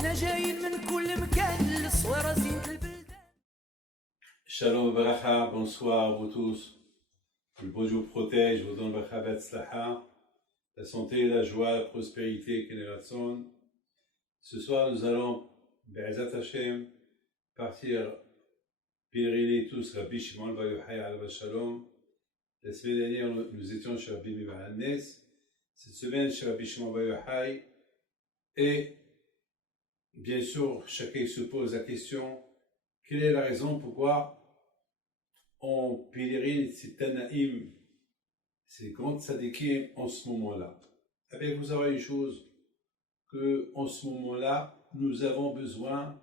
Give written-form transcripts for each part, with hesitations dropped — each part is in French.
حنا جايين من كل مكان للصويرة زينة البلدان. Shalom Baracha, bonsoir à vous tous. Que le beau Dieu vous protège, vous donne Baracha Betzlacha, la santé, la joie, la prospérité, Keneratson. Ce soir, nous allons, Be'ezat Hashem, partir pèleriner tous Rabbi Shimon Bar Yochai Alav Shalom. La semaine dernière, nous étions chez Rabbi Meir Nes. Cette semaine, chez Rabbi Shimon Bar Yochai. Et, bien sûr, chacun se pose la question, quelle est la raison pourquoi on pèlerine ces Tanaïm, ces grands tzadikim en ce moment-là. Avec vous savez une chose, que en ce moment-là, nous avons besoin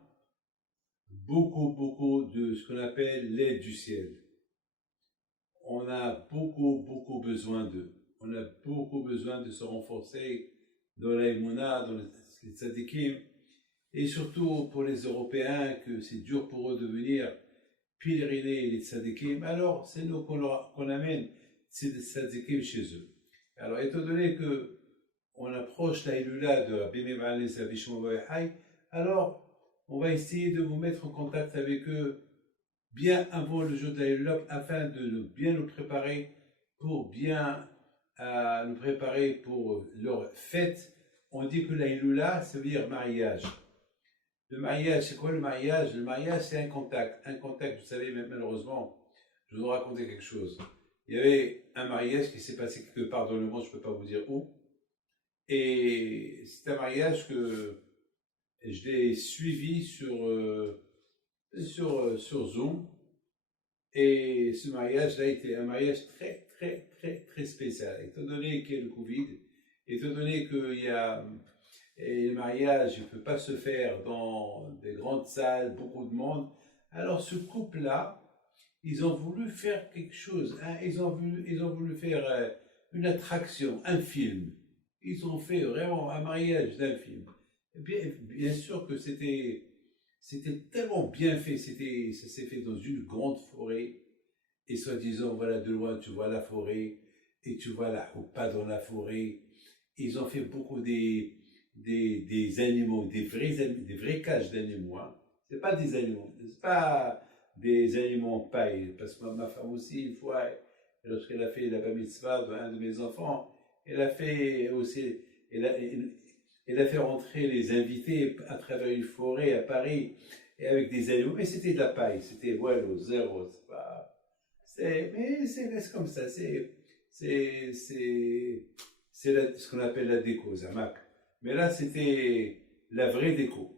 beaucoup de ce qu'on appelle l'aide du ciel. On a beaucoup besoin d'eux. On a beaucoup besoin de se renforcer dans l'aïmouna, dans les tzadikim, et surtout pour les Européens, que c'est dur pour eux de venir pèleriner les tzadikim, alors c'est nous qu'on amène ces tzadikim chez eux. Alors, étant donné que on approche la Hilula de Rabbi Meir Nes Rabbi Shimon Bar Yochai, alors on va essayer de vous mettre en contact avec eux bien avant le jour de la Hilula, afin de bien nous préparer pour nous préparer pour leur fête. On dit que la Hilula, ça veut dire mariage. Le mariage, c'est quoi le mariage? Le mariage, c'est un contact. Un contact, vous savez, malheureusement, je vais vous raconter quelque chose. Il y avait un mariage qui s'est passé quelque part dans le monde, je ne peux pas vous dire où. Et c'est un mariage que je l'ai suivi sur Zoom. Et ce mariage-là était un mariage très spécial. Étant donné qu'il y a le Covid, étant donné qu'il y a... Et le mariage ne peut pas se faire dans des grandes salles, beaucoup de monde. Alors ce couple-là, ils ont voulu faire quelque chose. Hein, ils ont voulu faire une attraction, un film. Ils ont fait vraiment un mariage d'un film. Bien sûr que c'était tellement bien fait. Ça s'est fait dans une grande forêt. Et soi-disant, voilà, de loin, tu vois la forêt. Et tu vois la pas dans la forêt. Ils ont fait beaucoup des animaux, des vrais cages d'animaux. Hein. C'est pas des animaux, c'est pas des animaux en paille. Parce que ma femme aussi, une fois, lorsqu'elle a fait la bar mitzvah d'un de mes enfants, elle a fait aussi, elle a fait rentrer les invités à travers une forêt à Paris, et avec des animaux, mais c'était de la paille, c'était voilà, zéro, c'est pas, mais c'est comme ça, c'est ce qu'on appelle la déco, Zamak. Mais là, c'était la vraie déco.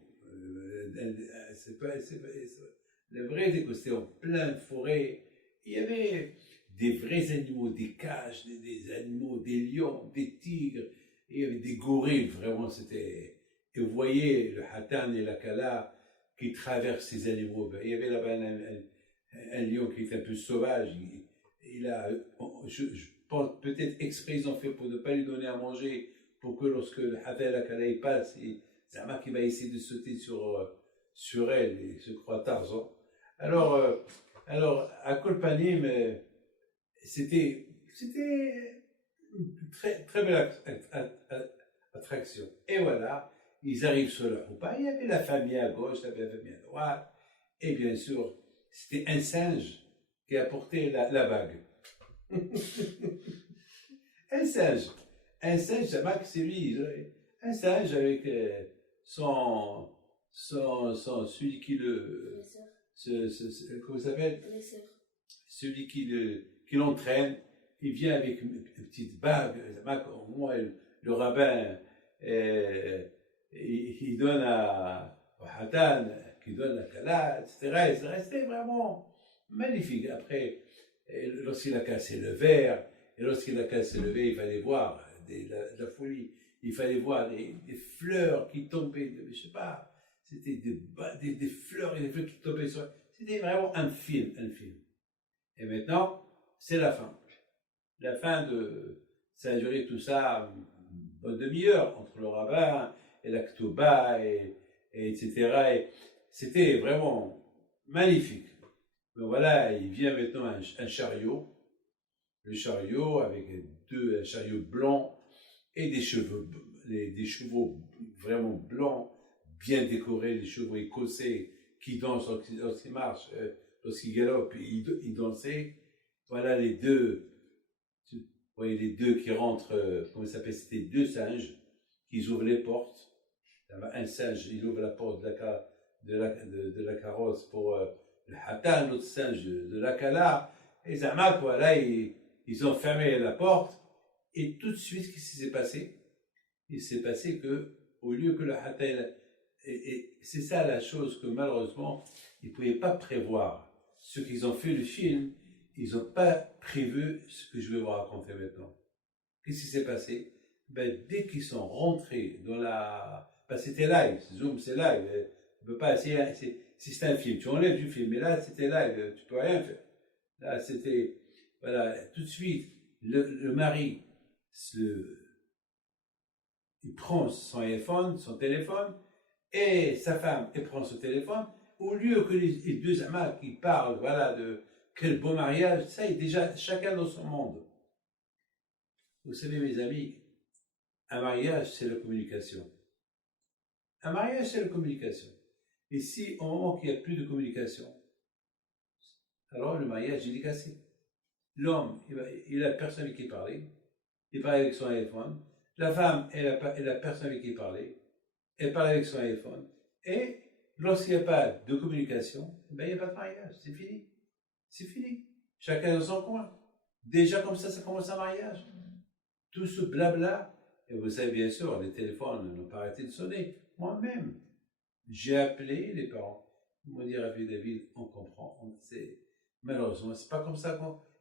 La vraie déco, c'était en pleine forêt. Il y avait des vrais animaux, des cages, des animaux, des lions, des tigres. Il y avait des gorilles, vraiment, c'était... Et vous voyez le Hatan et la Kala qui traversent ces animaux. Il y avait là-bas un lion qui était un peu sauvage. Je pense peut-être exprès ils ont fait pour ne pas lui donner à manger, pour que lorsque le Hatan et la Kala passe, Zama qui va essayer de sauter sur elle et se croit Tarzan. Alors à Kolpanim, c'était une très belle attraction. Et voilà, ils arrivent sur la roupa. Il y avait la famille à gauche, il y avait la famille à droite. Et bien sûr, c'était un singe qui a porté la bague. Un singe, Zama, c'est lui. Un singe avec celui qui le... comment ça s'appelle? Celui qui l'entraîne, il vient avec une petite bague. Au moins, le rabbin, il donne au Hatan, qui donne à Kala, etc. Ça restait vraiment magnifique. Après, lorsqu'il a cassé le verre, il fallait voir la folie. Il fallait voir des fleurs qui tombaient, je ne sais pas, c'était des fleurs et des fleurs qui tombaient sur... C'était vraiment un film. Et maintenant, c'est la fin. La fin ça a duré tout ça une bonne demi-heure, entre le rabbin et la ktouba, etc. Et c'était vraiment magnifique. Mais voilà, il vient maintenant un chariot. Le chariot avec un chariot blanc, et des chevaux vraiment blancs, bien décorés, les chevaux écossais qui dansent lorsqu'ils marchent, lorsqu'ils galopent, ils dansaient. Voilà les deux, vous voyez les deux qui rentrent, comment ça s'appelle, c'était deux singes qui ouvrent les portes. Un singe, il ouvre la porte de la carrosse pour le hatan, l'autre singe de la kala, et Zamak, voilà, ils ont fermé la porte, et tout de suite, qu'est-ce qui s'est passé? Il s'est passé que, au lieu que le hatan, et c'est ça la chose que malheureusement, ils ne pouvaient pas prévoir. Ceux qui ont fait le film, ils n'ont pas prévu ce que je vais vous raconter maintenant. Qu'est-ce qui s'est passé? Ben, dès qu'ils sont rentrés dans la... Ben, c'était live, Zoom c'est live, on peut pas essayer, si c'est un film, tu enlèves du film, mais là c'était live, tu peux rien faire. Là c'était, voilà, tout de suite, le mari, il prend son téléphone, et sa femme, elle prend son téléphone, au lieu que les deux amants qui parlent, voilà, de quel beau mariage, ça est déjà chacun dans son monde. Vous savez, mes amis, un mariage, c'est la communication. Un mariage, c'est la communication. Et si, au moment qu'il n'y a plus de communication, alors le mariage, il est cassé. L'homme, il a personne avec qui parler. Il parle avec son iPhone. La femme, elle a personne avec qui parler. Elle parle avec son iPhone. Et lorsqu'il n'y a pas de communication, ben, il n'y a pas de mariage. C'est fini. C'est fini. Chacun dans son coin. Déjà, comme ça commence un mariage. Tout ce blabla. Et vous savez, bien sûr, les téléphones n'ont pas arrêté de sonner. Moi-même, j'ai appelé les parents. Ils m'ont dit, Rabbi David, on comprend. Malheureusement, c'est pas comme ça.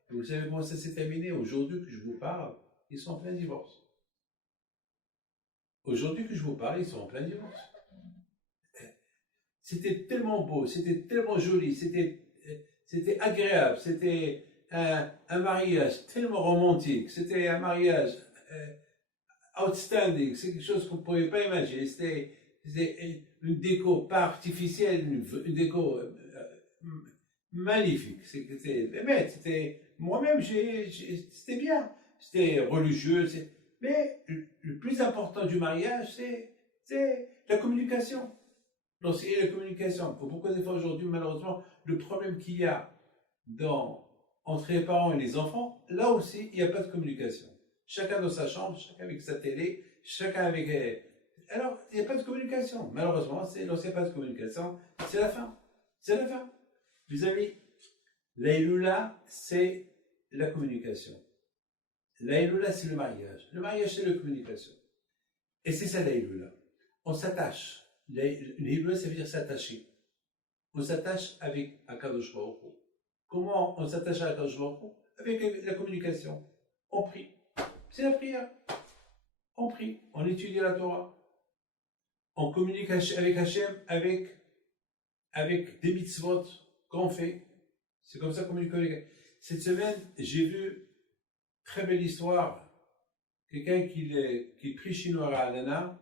Vous savez comment ça s'est terminé? Aujourd'hui que je vous parle, ils sont en plein divorce. Aujourd'hui que je vous parle, ils sont en plein divorce. C'était tellement beau, c'était tellement joli, c'était agréable, c'était un mariage tellement romantique, c'était un mariage outstanding, c'est quelque chose qu'on ne pouvait pas imaginer. C'était une déco pas artificielle, une déco magnifique. Moi-même, c'était bien, c'était religieux, mais le plus important du mariage, c'est la communication. Et la communication. Beaucoup de fois aujourd'hui, malheureusement, le problème qu'il y a entre les parents et les enfants, là aussi, il n'y a pas de communication. Chacun dans sa chambre, chacun avec sa télé, chacun avec... Alors, il n'y a pas de communication. Malheureusement, lorsqu'il n'y a pas de communication, c'est la fin. C'est la fin. Les amis, l'Aïloula, c'est la communication. L'Aïloula, c'est le mariage. Le mariage, c'est la communication. Et c'est ça l'Aïloula. On s'attache. L'Aïloula, ça veut dire s'attacher. On s'attache avec Akadosh Baruch Hu. Comment on s'attache à Akadosh Baruch Hu? Avec la communication. On prie. C'est la prière. On prie. On étudie la Torah. On communique avec Hachem, avec des mitzvot qu'on fait. C'est comme ça qu'on communique. Cette semaine, j'ai vu très belle histoire. Quelqu'un qui prie chinois à Anana.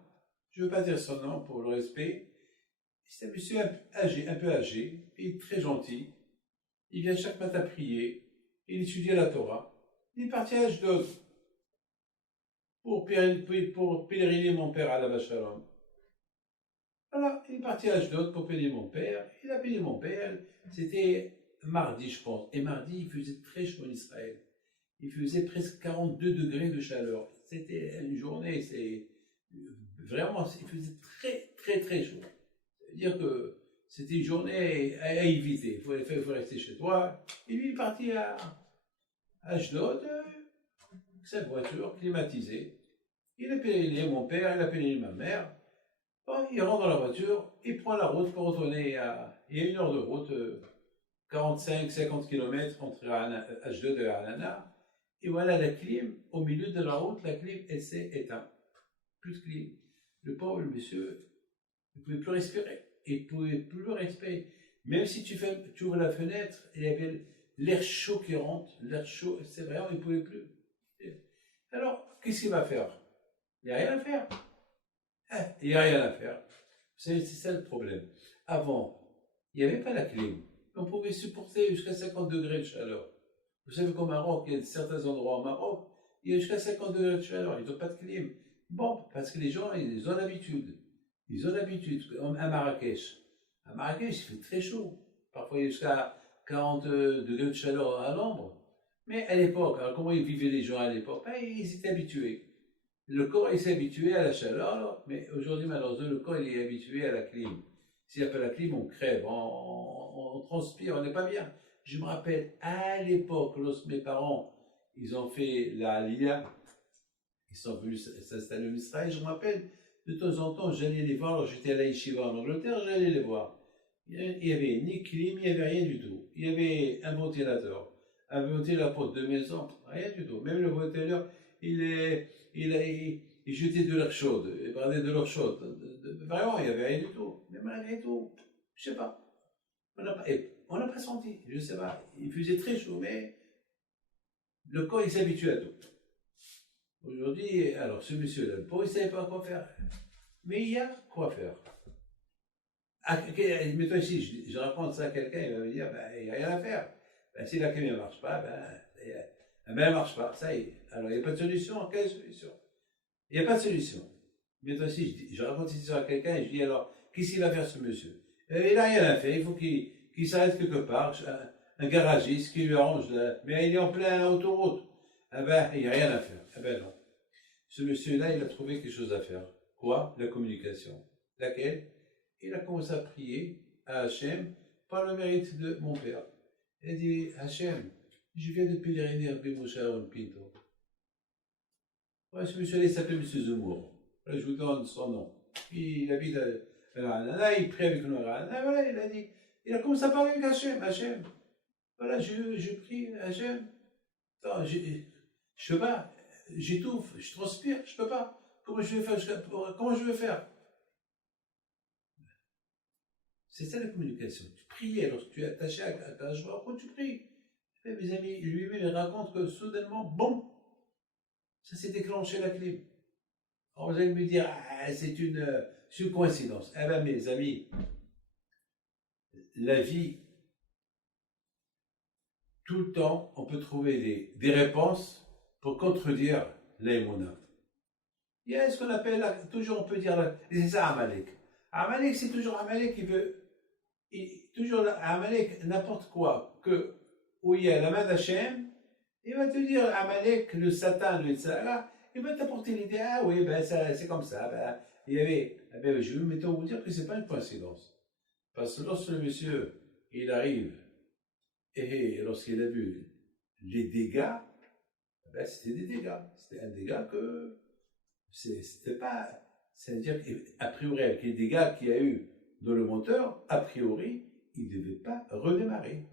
Je ne veux pas dire son nom pour le respect. C'est un monsieur âgé, un peu âgé, et très gentil. Il vient chaque matin prier. Il étudie la Torah. Il est parti à Ashdod pour pèleriner mon père à la Vachalom. Voilà, il est parti à Ashdod pour pèleriner mon père. Il a payé mon père. C'était mardi, je pense. Et mardi, il faisait très chaud en Israël. Il faisait presque 42 degrés de chaleur. C'était une journée, vraiment, il faisait très, très, très chaud. C'est-à-dire que c'était une journée à éviter. Il faut rester chez toi. Et lui, il est parti à Ashdod, avec sa voiture climatisée. Il a pèleriné mon père, il a pèleriné ma mère. Bon, il rentre dans la voiture, il prend la route pour retourner il y a une heure de route, 45-50 km entre Ashdod et Anana. Et voilà la clim, au milieu de la route, la clim, elle s'est éteinte. Plus de clim. Le pauvre monsieur, il ne pouvait plus respirer. Il ne pouvait plus respirer. Même si tu ouvres la fenêtre, il y avait l'air chaud qui rentre, l'air chaud, c'est vraiment, il ne pouvait plus. Alors, qu'est-ce qu'il va faire? Il n'y a rien à faire. Il n'y a rien à faire. C'est ça le problème. Avant, il n'y avait pas la clim. On pouvait supporter jusqu'à 50 degrés de chaleur. Vous savez qu'au Maroc, il y a certains endroits au Maroc, il y a jusqu'à 50 degrés de chaleur, ils n'ont pas de clim. Bon, parce que les gens, ils ont l'habitude. Ils ont l'habitude, à Marrakech. À Marrakech, il fait très chaud. Parfois, il y a jusqu'à 40 degrés de chaleur à l'ombre. Mais à l'époque, alors comment ils vivaient les gens à l'époque? Ben, ils étaient habitués. Le corps il s'est habitué à la chaleur, mais aujourd'hui, malheureusement, le corps il est habitué à la clim. S'il n'y a pas la clim, on crève, on transpire, on n'est pas bien. Je me rappelle, à l'époque, lorsque mes parents, ils ont fait la Aliyah, ils sont venus s'installer en Israël, je me rappelle, de temps en temps, j'allais les voir, alors j'étais à la Yeshiva en Angleterre, j'allais les voir. Il n'y avait ni clim, il n'y avait rien du tout. Il y avait un ventilateur de maison, rien du tout. Même le ventilateur, il jetait de l'air chaude, il parlait de l'air chaude. Vraiment, il n'y avait rien du tout. Mais malgré tout, je ne sais pas. On n'a pas senti, je ne sais pas. Il faisait très chaud, mais le corps, il s'habitue à tout. Aujourd'hui, alors ce monsieur-là, le pauvre, il ne savait pas quoi faire. Mais il y a quoi faire. Mettons ici, je raconte ça à quelqu'un, il va me dire, ben, il n'y a rien à faire. Ben, si la clim ne marche pas, elle ne marche pas, ça y est. Alors, il n'y a pas de solution, quelle solution? Il n'y a pas de solution. Mettons ici, je raconte ici à quelqu'un et je dis, alors, qu'est-ce qu'il va faire ce monsieur? Il n'a rien à faire, il faut qu'il s'arrête quelque part, un garagiste qui lui arrange, mais il est en plein autoroute. Ah ben, il n'y a rien à faire. Ah ben non. Ce monsieur-là, il a trouvé quelque chose à faire. Quoi? La communication. Laquelle? Il a commencé à prier à Hachem par le mérite de mon père. Il a dit, Hachem, je viens de pèleriner à Moshe Aaron Pinto. Ouais, ce monsieur-là, il s'appelle M. Zemmour. Voilà, je vous donne son nom. Il habite à Ranana, il prie avec nous à Ranana. Voilà, il a dit, il a commencé à parler avec Hachem. Hachem, voilà, je prie, Hachem. Attends, je peux pas, j'étouffe, je transpire, je peux pas. Comment je vais faire? C'est ça la communication. Tu priais, lorsque tu es attaché à ta joie, quand tu pries. Et mes amis, lui-même, il raconte que soudainement, bon, ça s'est déclenché la clim. Alors vous allez me dire, ah, c'est une coïncidence. Eh bien, mes amis, la vie, tout le temps, on peut trouver des réponses pour contredire l'aïmouna. Il y a ce qu'on appelle, toujours on peut dire, c'est ça Amalek. Amalek, c'est toujours Amalek qui veut, toujours Amalek, n'importe quoi, où il y a la main d'Hachem, il va te dire, Amalek, le Satan, le Tzara, il va t'apporter l'idée, ah oui, ben c'est comme ça, ben, il y avait, ben, je vais mettons vous dire que c'est pas une coïncidence. Parce que lorsque le monsieur, il arrive, et lorsqu'il a vu les dégâts, ben, c'était des dégâts. C'était un dégât que, c'était pas, c'est-à-dire qu'a priori, avec les dégâts qu'il y a eu dans le moteur, a priori, il ne devait pas redémarrer.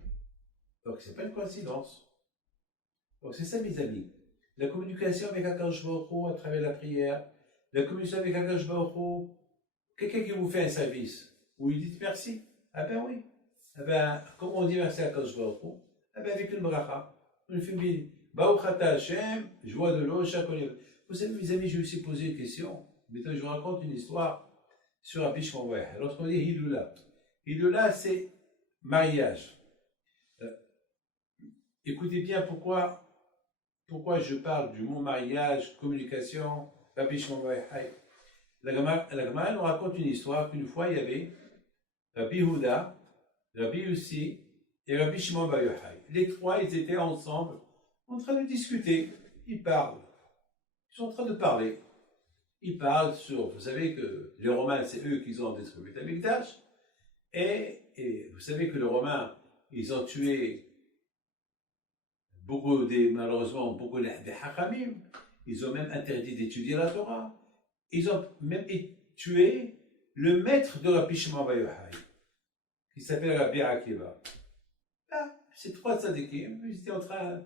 Donc, c'est pas une coïncidence. Donc, c'est ça, mes amis. La communication avec Akadosh Baruch Hu à travers la prière, la communication avec Akadosh Baruch Hu, quelqu'un qui vous fait un service, vous lui dites merci. Ah ben oui. Ah ben, comment on dit merci à Akadosh Baruch Hu? Ah ben, avec une bracha. On fait une Baruch Ata Hashem, joie de l'eau, chaque. Vous savez, mes amis, je vais aussi poser une question. Maintenant, je vous raconte une histoire sur Rabbi Shimon Bar Yochai. Lorsqu'on dit Hiloula, Hiloula, c'est mariage. Écoutez bien pourquoi je parle du mot mariage, communication, Rabbi Shimon Bar Yochai. La Gemara nous raconte une histoire qu'une fois il y avait Rabbi Houda, Rabbi Yossi et Rabbi Shimon Bar Yochai. Les trois, ils étaient ensemble en train de discuter. Ils parlent. Ils sont en train de parler. Ils parlent sur, vous savez que les Romains, c'est eux qui ont détruit le Mikdash. Et vous savez que les Romains, ils ont tué malheureusement beaucoup des Hachamim. Ils ont même interdit d'étudier la Torah. Ils ont même tué le maître de Rabbi Shimon Bar Yochai, qui s'appelle Rabbi Akiva. Là, ces trois tzadikim, ils étaient en train.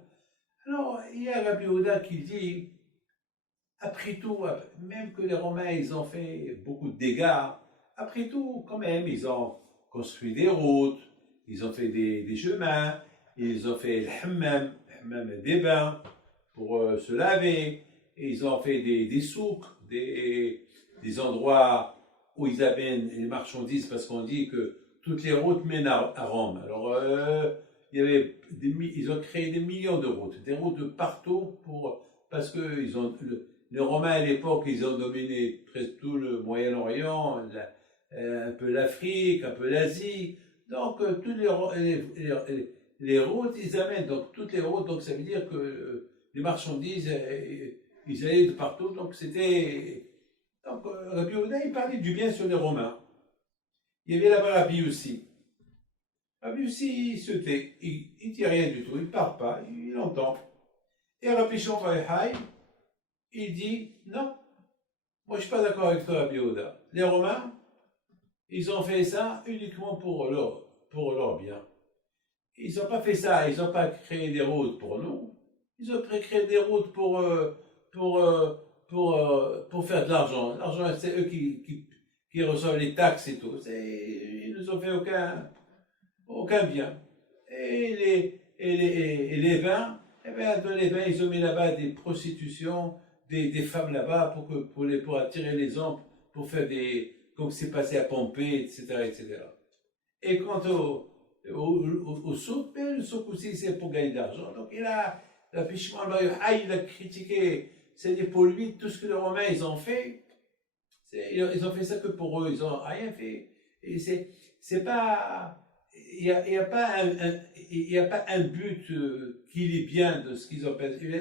Alors, il y a Rabbi Houda qui dit, après tout, même que les Romains, ils ont fait beaucoup de dégâts, après tout, quand même, ils ont construit des routes, ils ont fait des chemins, ils ont fait le hammam des bains pour se laver, et ils ont fait des souks, des endroits où ils amènent les marchandises, parce qu'on dit que toutes les routes mènent à Rome. Alors, ils ont créé des millions de routes, des routes de partout, parce qu'ils ont les Romains à l'époque, ils ont dominé presque tout le Moyen-Orient, un peu l'Afrique, un peu l'Asie. Donc, tous les routes, ils amènent donc toutes les routes. Donc, ça veut dire que les marchandises, ils allaient de partout. Donc, c'était. Donc, Rabbi Yehuda, il parlait du bien sur les Romains. Il y avait là-bas Rabbi Yossi. Rabbi Yossi, il se tait. Il ne dit rien du tout. Il ne parle pas. Il entend. Et Rabbi Shimon Bar Yochai, il dit non. Moi, je ne suis pas d'accord avec toi, Rabbi Yehuda. Les Romains, ils ont fait ça uniquement pour leur bien. Ils n'ont pas fait ça, ils n'ont pas créé des routes pour nous. Ils ont créé des routes pour, pour faire de l'argent. L'argent, c'est eux qui reçoivent les taxes et tout. Ils ne nous ont fait aucun bien. Et les vins, eh bien, dans les vins, ils ont mis là-bas des prostitutions, des femmes là-bas pour attirer les hommes, pour faire comme c'est passé à Pompée, etc., etc. Et quant au souk, mais le souk aussi, c'est pour gagner de l'argent. Donc, la Shimon Bar Yochai, il a critiqué, c'est pour lui, tout ce que les Romains, ils ont fait, ils ont fait ça que pour eux, ils n'ont rien fait. Et c'est pas, il y a pas un but qui est bien de ce qu'ils ont fait. Il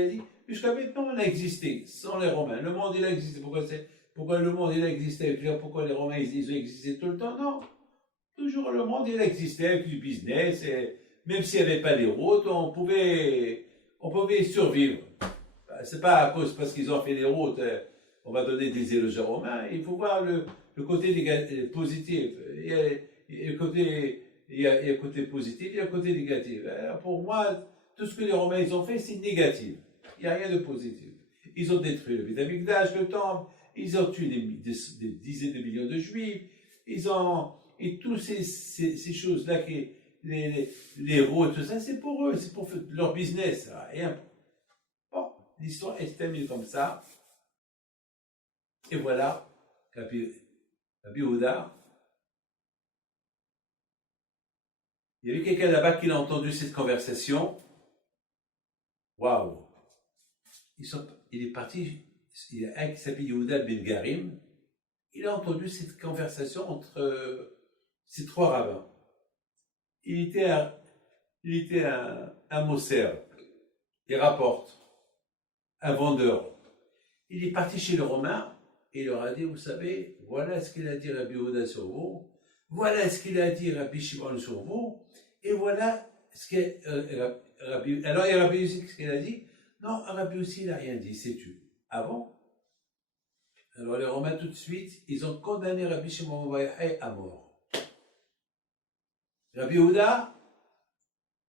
a dit, jusqu'à maintenant, on a existé sans les Romains. Le monde, il a existé. Pourquoi le monde, il a existé? Pourquoi les Romains, ils ont existé tout le temps? Non. Toujours le monde, il existait avec du business. Et même s'il n'y avait pas les routes, on pouvait survivre. C'est pas parce qu'ils ont fait les routes, on va donner des éloges aux Romains. Il faut voir le côté positif. Il y a le côté positif, il y a le côté négatif. Alors pour moi, tout ce que les Romains ils ont fait, c'est négatif. Il n'y a rien de positif. Ils ont détruit le Beth Amikdash, le temple, ils ont tué des dizaines de millions de Juifs, et toutes ces choses-là, les routes, tout ça, c'est pour eux, c'est pour leur business. Rien. Bon, l'histoire est terminée comme ça. Et voilà, Rabbi Yehuda. Il y avait quelqu'un là-bas qui a entendu cette conversation. Waouh! Il est parti, il y a un qui s'appelle Yehuda Ben Garim. Il a entendu cette conversation entre ces trois rabbins. Il était un Moser. Il rapporte, un vendeur. Il est parti chez le Romain et il leur a dit, vous savez, voilà ce qu'il a dit Rabbi Yehuda sur vous, voilà ce qu'il a dit Rabbi Shimon sur vous, et voilà ce que Rabbi... Alors, il y a Rabbi Yossi, ce qu'il a dit? Non, Rabbi Yossi, il n'a rien dit, c'est tu. Ah bon? Alors, les Romains, tout de suite, ils ont condamné Rabbi Shimon Bar Yochai à mort. Rabbi Yehuda,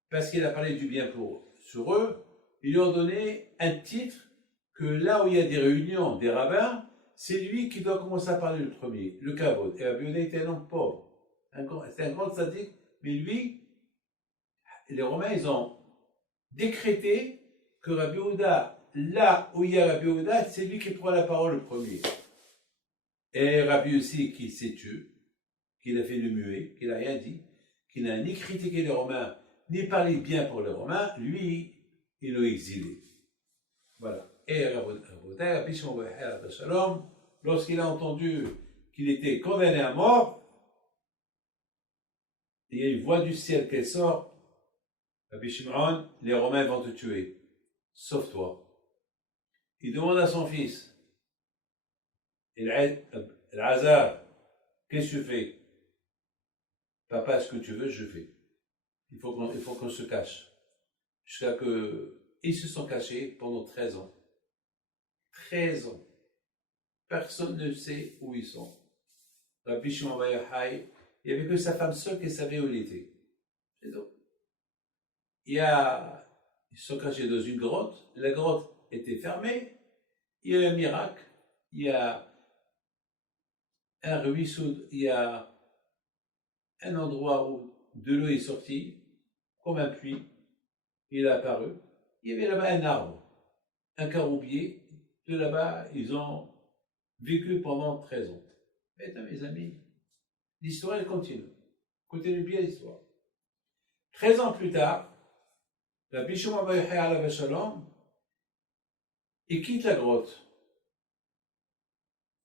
parce qu'il a parlé du bien sur eux, ils lui ont donné un titre que là où il y a des réunions des rabbins, c'est lui qui doit commencer à parler le premier, le kavod. Et Rabbi Yehuda était un homme pauvre. C'est un grand sadique, mais lui, les Romains, ils ont décrété que Rabbi Yehuda, là où il y a Rabbi Yehuda, c'est lui qui prend la parole le premier. Et Rabbi Yossi qui s'est tué, qui a fait le muet, qui n'a rien dit, qui n'a ni critiqué les Romains, ni parlé bien pour les Romains, lui, il l'a exilé. Voilà. Et Rabbi Shimon Bar Yochai Shalom, lorsqu'il a entendu qu'il était condamné à mort, il y a une voix du ciel qui sort. Rabbi Shimon, les Romains vont te tuer, sauf toi. Il demande à son fils, Elazar, qu'est-ce que tu fais? Papa, ce que tu veux, je fais. Il faut qu'on se cache. Jusqu'à que... Ils se sont cachés pendant 13 ans. 13 ans. Personne ne sait où ils sont. Rabbi Shimon Bar Yochai, il n'y avait que sa femme seule qui savait où il était. C'est tout. Ils se sont cachés dans une grotte. La grotte était fermée. Il y a eu un miracle. Il y a un ruisseau, il y a un endroit où de l'eau est sortie, comme un puits. Il est apparu. Il y avait là-bas un arbre, un caroubier. De là-bas, ils ont vécu pendant 13 ans. Maintenant, mes amis, l'histoire, elle continue. Écoutez bien l'histoire. 13 ans plus tard, Rabbi Shimon Bar Yochai alav shalom, il quitte la grotte.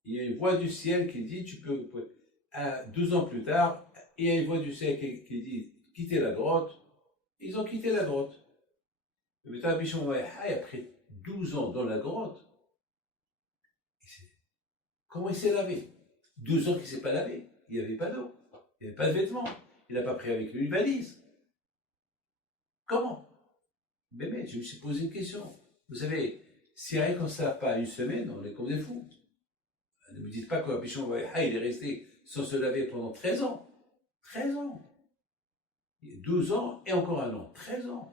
Il y a une voix du ciel qui dit, 12 ans plus tard, il y a une voix du ciel qui dit, quittez la grotte. Ils ont quitté la grotte. Le Rabbi Shimon Bar Yochai, après 12 ans dans la grotte, comment il s'est lavé? 12 ans qu'il ne s'est pas lavé. Il n'y avait pas d'eau. Il n'y avait pas de vêtements. Il n'a pas pris avec lui une valise. Comment? Mais je me suis posé une question. Vous savez, si rien qu'on ne se lave pas une semaine, on est comme des fous. Ne me dites pas que Rabbi Shimon Bar Yochai, il est resté sans se laver pendant 13 ans. 13 ans. 12 ans et encore un an. 13 ans.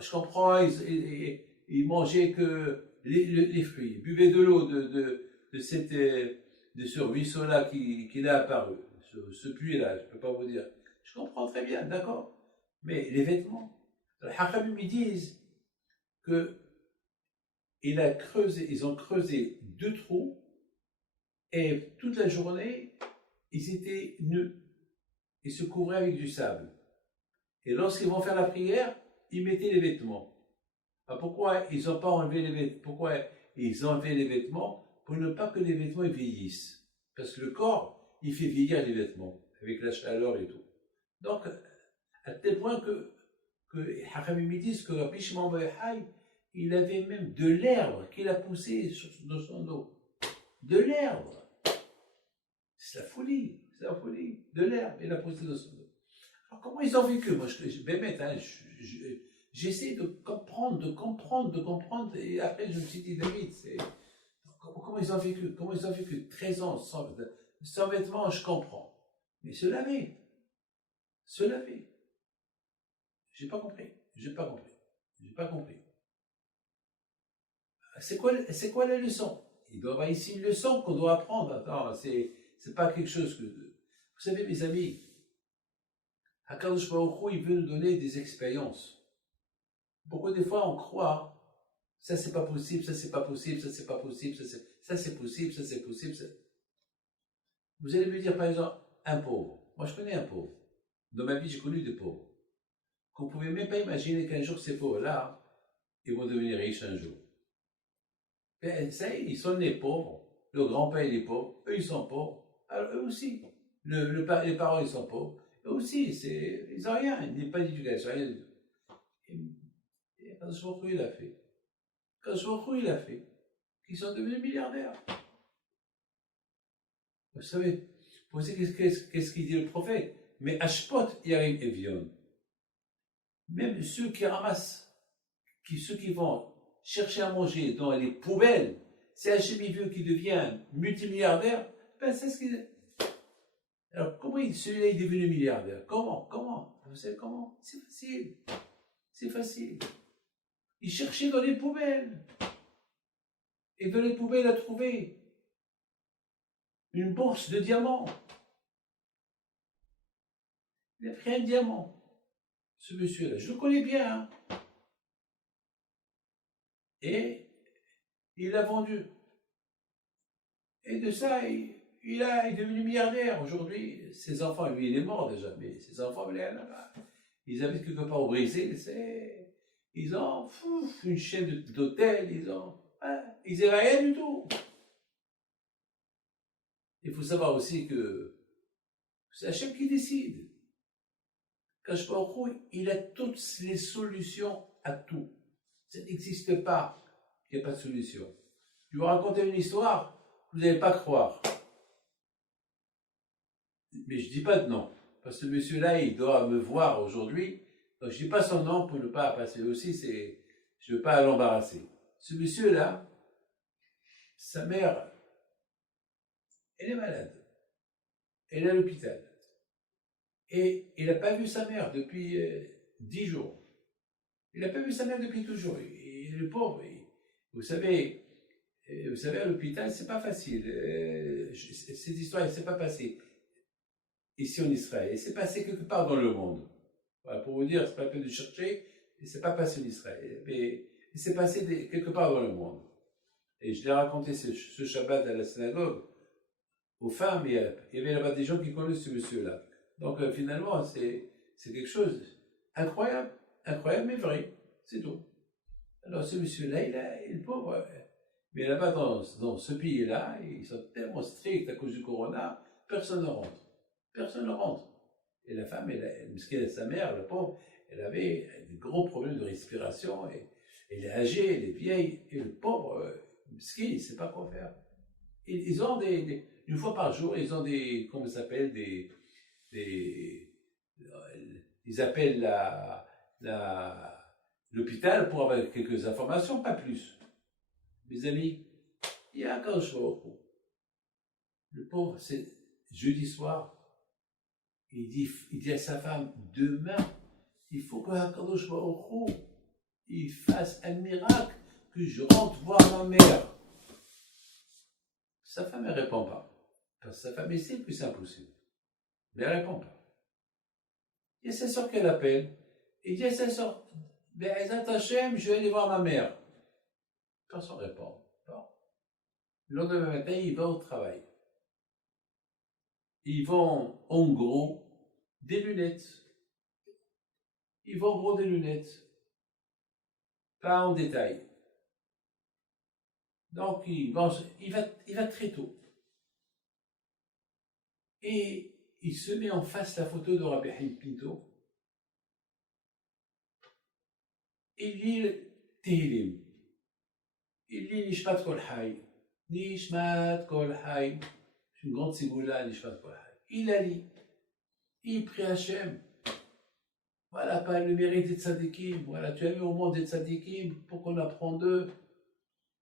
Je comprends, il mangeait que les fruits. Il buvait de l'eau de ce ruisseau-là qui a apparu. Ce puits-là, je ne peux pas vous dire. Je comprends très bien, d'accord. Mais les vêtements. Les Hachamim me disent que ils ont creusé 2 trous et toute la journée, ils étaient nus. Ils se couvraient avec du sable. Et lorsqu'ils vont faire la prière, ils mettaient les vêtements. Alors pourquoi ils n'ont pas enlevé les vêtements? Pourquoi ils ont enlevé les vêtements? Pour ne pas que les vêtements vieillissent. Parce que le corps, il fait vieillir les vêtements, avec la chaleur et tout. Donc, à tel point que Hachamim me disent que Rabbi Shimon Bar Yochai, il avait même de l'herbe qu'il a poussé dans son dos. De l'herbe. C'est la folie. C'est la folie. De l'herbe, il a poussé dans son dos. Alors comment ils ont vécu? Moi, j'essaie de comprendre, et après je me suis dit, David, comment ils ont vécu? Comment ils ont vécu 13 ans sans vêtements, je comprends. Mais se laver. J'ai pas compris. C'est quoi la leçon? Il doit y avoir ici une leçon qu'on doit apprendre. Attends, c'est pas quelque chose que... Vous savez, mes amis, HaKadosh Baruch Hu, il veut nous donner des expériences. Pourquoi des fois on croit, ça c'est pas possible, ça c'est pas possible, ça c'est pas possible, ça c'est possible, ça c'est possible. Vous allez me dire par exemple, un pauvre. Moi je connais un pauvre. Dans ma vie j'ai connu des pauvres. Qu'on ne pouvait même pas imaginer qu'un jour ces pauvres-là, ils vont devenir riches un jour. Ben, ça y est, ils sont nés pauvres. Le grand-père il est pauvre, eux ils sont pauvres. Alors eux aussi. Les parents ils sont pauvres. Eux aussi, ils n'ont rien, il n'y a pas d'éducation, rien du tout. Et Kadosh Baruch Hu, il a fait. Kadosh Baruch Hu, il a fait. Qu'ils sont devenus milliardaires. Vous savez, vous savez qu'est-ce qu'il dit le prophète? Mais Ashpot, Yarim Evion. Même ceux qui ramassent, ceux qui vont chercher à manger dans les poubelles, c'est Hachem veut qui devient multimilliardaire, ben c'est ce qu'il... Alors, comment celui-là est devenu milliardaire? Comment? Vous savez comment? C'est facile. Il cherchait dans les poubelles. Et dans les poubelles, il a trouvé une bourse de diamants. Il a pris un diamant. Ce monsieur-là, je le connais bien. Hein. Et il l'a vendu. Et de ça, il est devenu milliardaire. Aujourd'hui, ses enfants, lui, il est mort déjà, mais ses enfants, ils habitent quelque part au Brésil. Ils ont une chaîne d'hôtels, ils n'avaient rien du tout. Il faut savoir aussi que c'est Hachem qui décide. Kadosh Baruch Hu, il a toutes les solutions à tout. Ça n'existe pas qu'il n'y ait pas de solution. Je vais vous raconter une histoire, vous n'allez pas croire. Mais je ne dis pas de nom, parce que ce monsieur-là, il doit me voir aujourd'hui. Donc je ne dis pas son nom pour ne pas passer aussi, je ne veux pas l'embarrasser. Ce monsieur-là, sa mère, elle est malade. Elle est à l'hôpital. Et il n'a pas vu sa mère depuis 10 jours. Il n'a pas vu sa mère depuis toujours. Et le pauvre, vous savez, à l'hôpital, c'est pas facile. Cette histoire, elle ne s'est pas passée ici en Israël. Elle s'est passée quelque part dans le monde. Voilà, pour vous dire, c'est pas la peine de chercher, et c'est pas passé en Israël. Mais il s'est passé quelque part dans le monde. Et je l'ai raconté ce Shabbat à la synagogue aux femmes, et il y avait là-bas des gens qui connaissent ce monsieur-là. Donc finalement, c'est quelque chose incroyable mais vrai, c'est tout. Alors ce monsieur-là, il est pauvre. Mais là-bas, dans ce pays-là, ils sont tellement stricts à cause du corona, personne ne rentre. Personne ne rentre. Et la femme, sa mère, la pauvre, elle avait des gros problèmes de respiration. Et elle est âgée, elle est vieille. Et le pauvre, il ne sait pas quoi faire. Ils ont une fois par jour, ils ont comment ça s'appelle, ils appellent l'hôpital pour avoir quelques informations, pas plus. Mes amis, il y a un Kadosh Baruch Hu. Le pauvre, c'est jeudi soir, il dit à sa femme, demain, il faut que Kadosh Baruch Hu, il fasse un miracle, que je rentre voir ma mère. Sa femme ne répond pas. Parce que sa femme estime que c'est impossible. Mais elle ne répond pas. Il y a sa soeur qu'elle appelle. Il dit à sa soeur, Be'ezat Hashem, je vais aller voir ma mère. Personne ne répond. Bon. Le lendemain matin, il va au travail. Ils vont en gros des lunettes. Ils vont en gros des lunettes. Pas en détail. Donc il va très tôt. Et il se met en face la photo de Rabbi Haïm Pinto. Il lit Tehillim. Il lit Nishmat Kol Hay. Nishmat Kol Hay. C'est une grande sigoula, Nishmat Kol Hay. Il la lit. Il prie Hachem. Voilà, pas le mérite des tzadikim. Voilà, tu as mis au monde des tzadikim pour qu'on apprenne d'eux.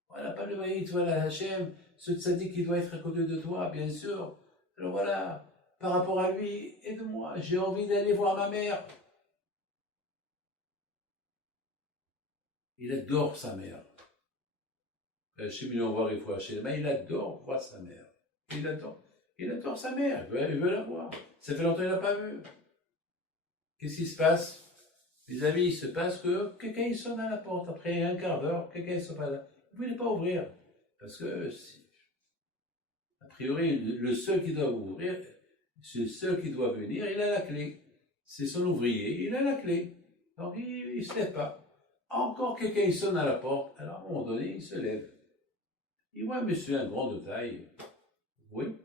Voilà, pas le mérite, voilà, Hachem, ce tzadik qui doit être à côté de toi, bien sûr. Alors voilà, par rapport à lui, aide-moi, j'ai envie d'aller voir ma mère. Il adore sa mère. Je sais bien voir une fois chez mais il adore voir sa mère. Il adore sa mère, il veut la voir. Ça fait longtemps qu'il ne l'a pas vue. Qu'est-ce qui se passe? Les amis, il se passe que quelqu'un il sonne à la porte. Après un quart d'heure, quelqu'un il sonne pas là. Vous ne voulez pas ouvrir. Parce que, a priori, le seul qui doit ouvrir, le seul qui doit venir, il a la clé. C'est son ouvrier, il a la clé. Donc il ne se lève pas. Encore quelqu'un il sonne à la porte. Alors à un moment donné, il se lève. Il voit un monsieur, un grand de taille. Oui.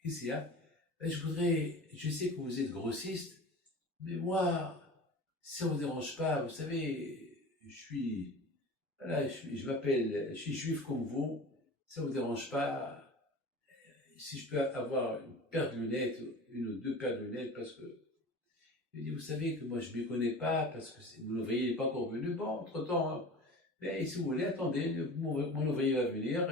Qu'est-ce qu'il y a? Ben, je sais que vous êtes grossiste, mais moi, si ça ne vous dérange pas, vous savez, je suis juif comme vous, ça ne vous dérange pas, si je peux avoir une paire de lunettes, une ou deux paires de lunettes, parce que, je dis, vous savez que moi je ne m'y connais pas, parce que mon ouvrier n'est pas encore venu, bon, entre-temps, hein, mais si vous voulez, attendez, mon ouvrier va venir,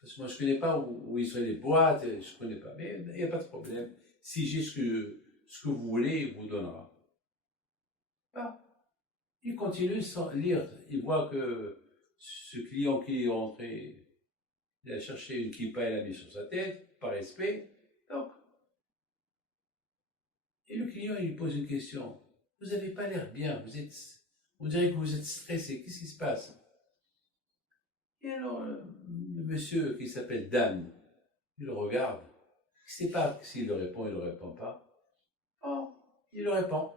parce que moi je ne connais pas où ils sont les boîtes, je ne connais pas, mais il n'y a pas de problème, si j'ai ce que vous voulez, il vous donnera. Ah. Il continue sans lire. Il voit que ce client qui est rentré, il a cherché une kippa et l'a mis sur sa tête, par respect. Donc, et le client, il lui pose une question. Vous n'avez pas l'air bien, on dirait que vous êtes stressé, qu'est-ce qui se passe? Et alors, le monsieur qui s'appelle Dan, il le regarde. Il ne sait pas s'il le répond, il ne le répond pas. Oh, il le répond.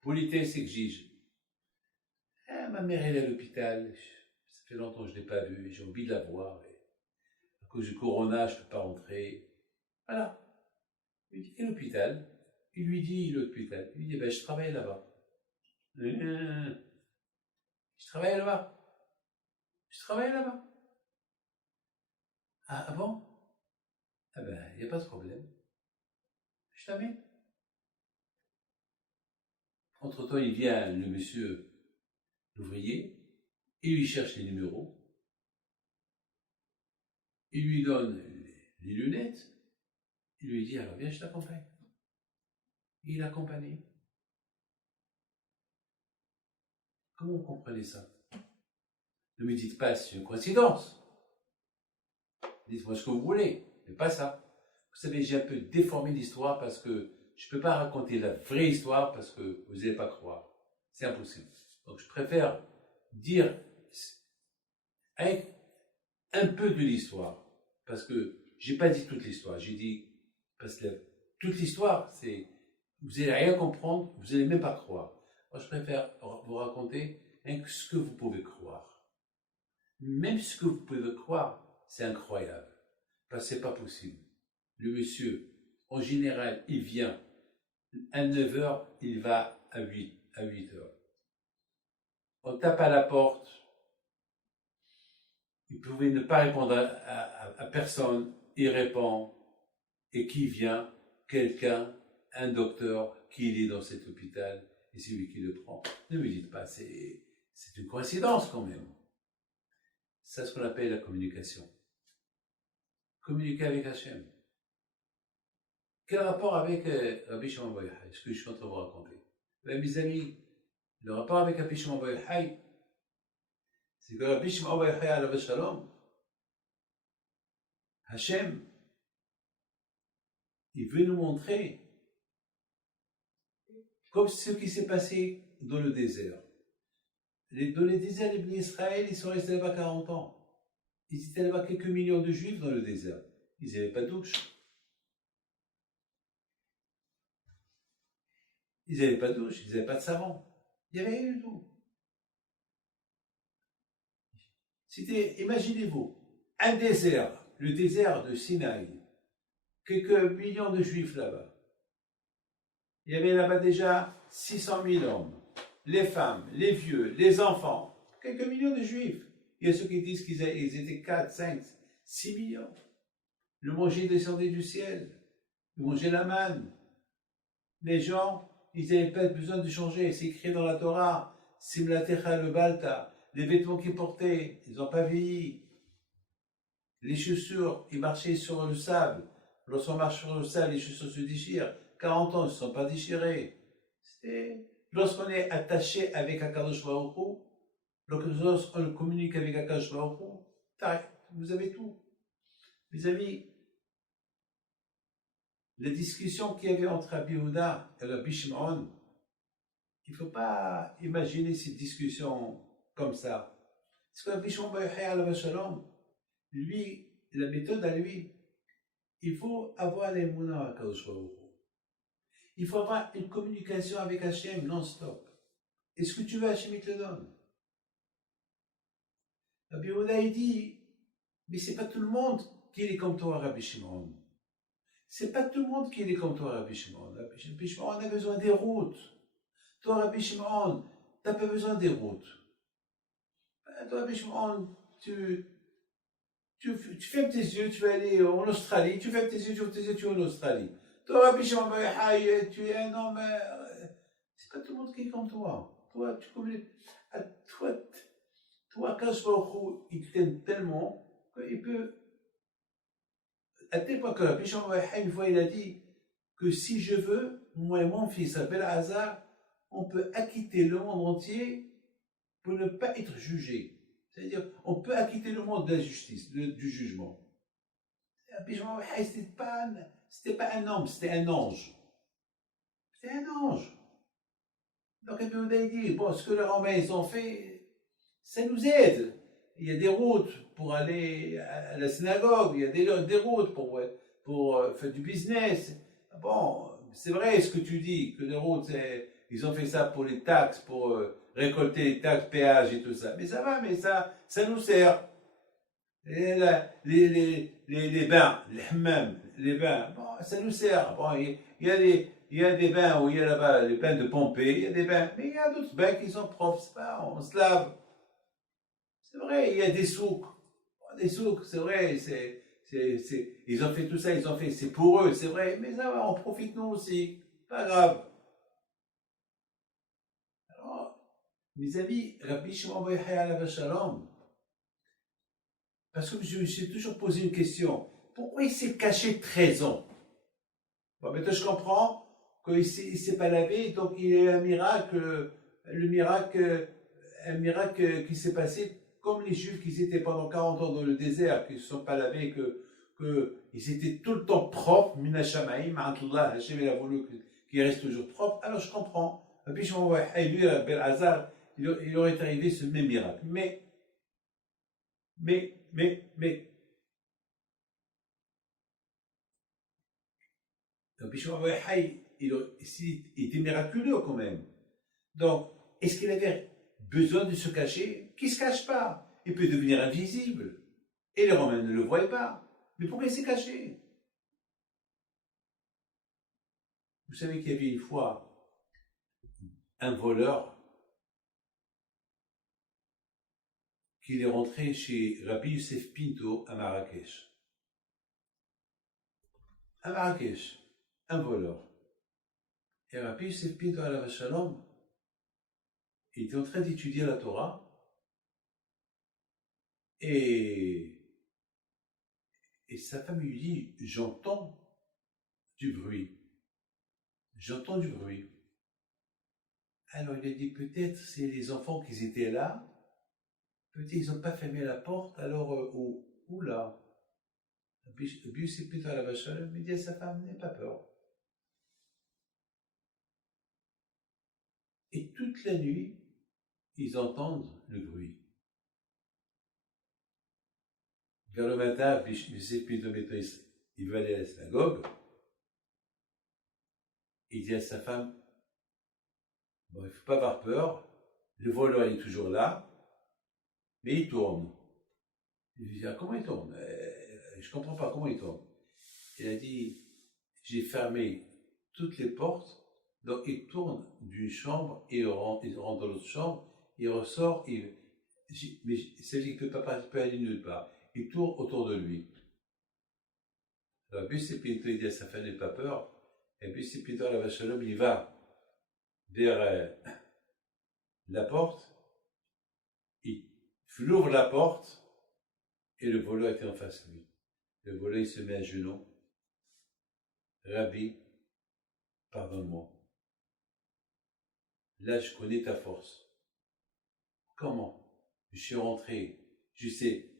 Politesse exige. Ah, ma mère, elle est à l'hôpital. Ça fait longtemps que je ne l'ai pas vue. J'ai envie de la voir. Et à cause du corona, je ne peux pas rentrer. Voilà. Il lui dit, quel hôpital? Il lui dit, l'hôpital. Il lui dit, ben, je travaille là-bas. Je travaille là-bas. Je travaille là-bas. Ah bon? Ah ben, il n'y a pas de problème. Je t'amène. Entre-temps, il vient le monsieur, l'ouvrier, il lui cherche les numéros. Il lui donne les lunettes. Il lui dit, alors viens, je t'accompagne. Il l'accompagne. Comment vous comprenez ça? Ne me dites pas, c'est une coïncidence. Dites-moi ce que vous voulez, mais pas ça. Vous savez, j'ai un peu déformé l'histoire parce que je ne peux pas raconter la vraie histoire parce que vous n'allez pas croire. C'est impossible. Donc je préfère dire avec un peu de l'histoire. Parce que je n'ai pas dit toute l'histoire. J'ai dit, parce que toute l'histoire, c'est, vous n'allez rien comprendre, vous n'allez même pas croire. Moi, je préfère vous raconter rien que ce que vous pouvez croire. Même ce que vous pouvez croire, c'est incroyable. Parce que c'est pas possible. Le monsieur, en général, il vient à 9 heures, il va à 8 heures. On tape à la porte, il pouvait ne pas répondre à personne, il répond, et qui vient? Quelqu'un, un docteur, qui est dans cet hôpital, et c'est lui qui le prend. Ne me dites pas, c'est une coïncidence quand même. C'est ce qu'on appelle la communication. Communiquer avec Hachem. Quel rapport avec Rabbi Shimon Bar Yochai, ce que je suis en train de vous raconter? Mes amis, le rapport avec Rabbi Shimon Bar Yochai, c'est que Rabbi Shimon Bar Yochai alav shalom, Hachem, il veut nous montrer comme ce qui s'est passé dans le désert. Dans le désert, les Bnei Israël, ils sont restés là-bas 40 ans. Ils étaient là-bas quelques millions de juifs dans le désert. Ils n'avaient pas de douche. Ils n'avaient pas de douche, ils n'avaient pas de savon. Il n'y avait rien du tout. Imaginez-vous, un désert, le désert de Sinaï, quelques millions de juifs là-bas. Il y avait là-bas déjà 600 000 hommes, les femmes, les vieux, les enfants, quelques millions de juifs. Il y a ceux qui disent qu'ils étaient 4, 5, 6 millions. Le manger descendait du ciel, ils mangeaient la manne. Les gens, ils n'avaient pas besoin de changer, c'est écrit dans la Torah, Simlatecha le Balta, les vêtements qu'ils portaient, ils n'ont pas vieilli. Les chaussures, ils marchaient sur le sable. Lorsqu'on marche sur le sable, les chaussures se déchirent. 40 ans, ils ne se sont pas déchirés. Lorsqu'on est attaché avec Akadosh Baruch Hu, lorsqu'on communique avec Akadosh Baruch Hu, vous avez tout. Mes amis, la discussion qu'il y avait entre Rabbi Yehuda et Rabbi Shimon, il ne faut pas imaginer cette discussion comme ça. Parce que Rabbi Shimon Bar Yochai alav shalom, lui, la méthode à lui, il faut avoir les mounins à Akadosh Baruch Hu. Il faut avoir une communication avec Hachem non-stop. Et ce que tu veux, Hachem, il te le donne. Rabbi Yehuda, il dit, mais c'est pas tout le monde qui est comme toi, Rabbi Shimon. C'est pas tout le monde qui est comme toi, Rabbi Shimon. Rabbi Shimon a besoin des routes. Toi, Rabbi Shimon, tu n'as pas besoin des routes. Toi, Rabbi Shimon, tu fermes tes yeux, tu vas aller en Australie. Tu fermes tes yeux, tu ouvres tes yeux, tu vas en Australie. Toi, Rabbi Shimon Bar Yochai, tu es un homme. C'est pas tout le monde qui est comme toi. Toi, tu communiques. Toi, Akadosh Baruch Hu, il t'aime tellement qu'il peut. À tel point que Rabbi Shimon Bar Yochai, une fois, il a dit que si je veux, moi et mon fils, Belazar, on peut acquitter le monde entier pour ne pas être jugé. C'est-à-dire, on peut acquitter le monde de la justice, du jugement. Rabbi Shimon Bar Yochai, c'était pas un homme, c'était un ange. C'était un ange. Donc, Rabbi Yehuda dit, bon, ce que les Romains ils ont fait, ça nous aide. Il y a des routes pour aller à la synagogue, il y a des routes pour faire du business. Bon, c'est vrai ce que tu dis, que les routes, ils ont fait ça pour les taxes, pour récolter les taxes, péages et tout ça. Mais ça va, mais ça nous sert. Et les bains, les hammams, les bains, bon, ça nous sert. Bon, il y a des bains où il y a là-bas les bains de Pompée, il y a des bains, mais il y a d'autres bains qui sont propres, c'est pas, on se lave. C'est vrai, il y a des souks. Des souks, c'est vrai, ils ont fait tout ça, c'est pour eux, c'est vrai, mais ça va, on profite nous aussi, pas grave. Alors, mes amis, Rabbi Shimon Bar Yochai alav shalom, parce que je me suis toujours posé une question, pourquoi il s'est caché 13 ans? Bon, maintenant je comprends qu'il ne s'est pas lavé, donc il y a eu un miracle qui s'est passé comme les Juifs qui étaient pendant 40 ans dans le désert, qui ne se sont pas lavés, qu'ils étaient tout le temps propres, Mina Shamaïm, Allah, Hachem il a voulu qu'ils restent toujours propres, alors je comprends. Rabbi Shimon Bar Yochai, lui, Belazar, il aurait arrivé ce même miracle. Mais, Rabbi Shimon Bar Yochai, il était miraculeux quand même. Donc, est-ce qu'il avait besoin de se cacher, qui ne se cache pas. Il peut devenir invisible. Et les Romains ne le voyaient pas. Mais pourquoi il s'est caché? Vous savez qu'il y avait une fois un voleur qui est rentré chez Rabbi Youssef Pinto à Marrakech. À Marrakech, un voleur. Et Rabbi Youssef Pinto alav Shalom, il était en train d'étudier la Torah et sa femme lui dit, j'entends du bruit. J'entends du bruit. Alors il a dit, peut-être c'est les enfants qui étaient là, peut-être ils n'ont pas fermé la porte, alors, oula. Puis c'est plutôt à la vache, il dit à sa femme, n'aie pas peur. Et toute la nuit, ils entendent le bruit. Vers le matin, il veut aller à la synagogue. Il dit à sa femme, bon, il ne faut pas avoir peur, le voleur est toujours là, mais il tourne. Il lui dit, ah, comment il tourne? Je ne comprends pas, comment il tourne? Il a dit, j'ai fermé toutes les portes, donc il tourne d'une chambre et il rentre dans l'autre chambre, il ressort, mais ça veut dire qu'il ne peut aller nulle part. Il tourne autour de lui. Alors, puis c'est Pinto, il dit à sa femme, n'aie pas peur, et puis c'est Pinto, la vache à l'homme, il va vers la porte, il ouvre la porte, et le voleur était en face de lui. Le voleur, il se met à genoux. Rabbi, pardonne-moi. Là, je connais ta force. Comment? Je suis rentré, je sais,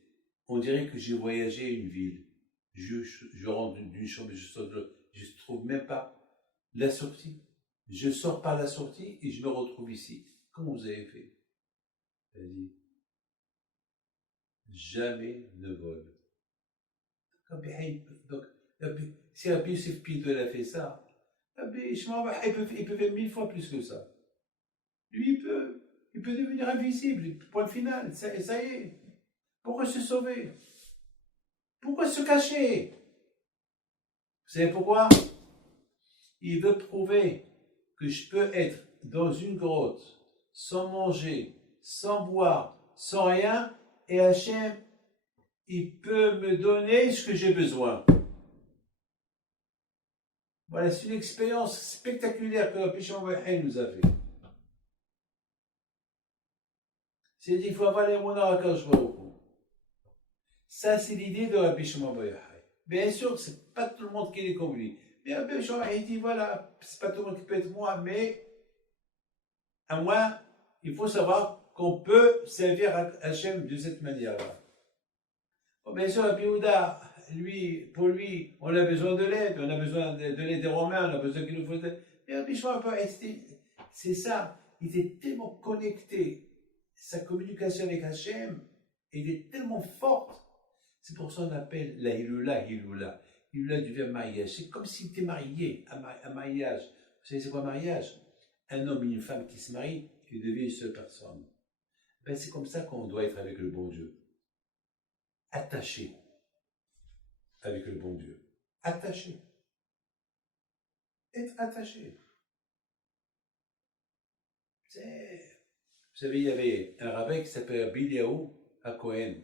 on dirait que j'ai voyagé à une ville. Je rentre d'une chambre, je sors de l'autre, je ne trouve même pas la sortie. Je sors par la sortie et je me retrouve ici. Comment vous avez fait? Elle dit, jamais ne vole. Donc, si Rabbi Youssef Pinto a fait ça, il peut faire 1000 fois plus que ça. Lui, il peut devenir invisible, point final, ça y est. Pourquoi se sauver? Pourquoi se cacher? Vous savez pourquoi? Il veut prouver que je peux être dans une grotte, sans manger, sans boire, sans rien, et Hachem, il peut me donner ce que j'ai besoin. Voilà, c'est une expérience spectaculaire que Rabbi Shimon Bar Yochai nous a fait. C'est dit, il faut avoir les monas à Kadosh Baruch Hu. Ça, c'est l'idée de Rabbi Shimon Bar Yochai. Bien sûr, c'est pas tout le monde qui est comme lui. Mais Rabbi Shimon Bar Yochai dit, voilà, c'est pas tout le monde qui peut être moi, mais à moi, il faut savoir qu'on peut servir à Hachem de cette manière-là. Bon, bien sûr, Rabbi Yehuda, pour lui, on a besoin de l'aide, on a besoin de l'aide des Romains, on a besoin qu'il nous faut de l'aide. Mais Rabbi Shimon Bar Yochai, c'est ça, il était tellement connecté, sa communication avec Hachem, il est tellement forte. C'est pour ça qu'on appelle la Hilula, Hilula. Hilula du verbe mariage. C'est comme s'il était marié, un mariage. Vous savez, c'est quoi un mariage? Un homme et une femme qui se marient, qui deviennent une seule personne. Ben, c'est comme ça qu'on doit être avec le bon Dieu. Attaché avec le bon Dieu. Attaché. Être attaché. Vous savez, il y avait un rabbin qui s'appelait Biliaou à Cohen.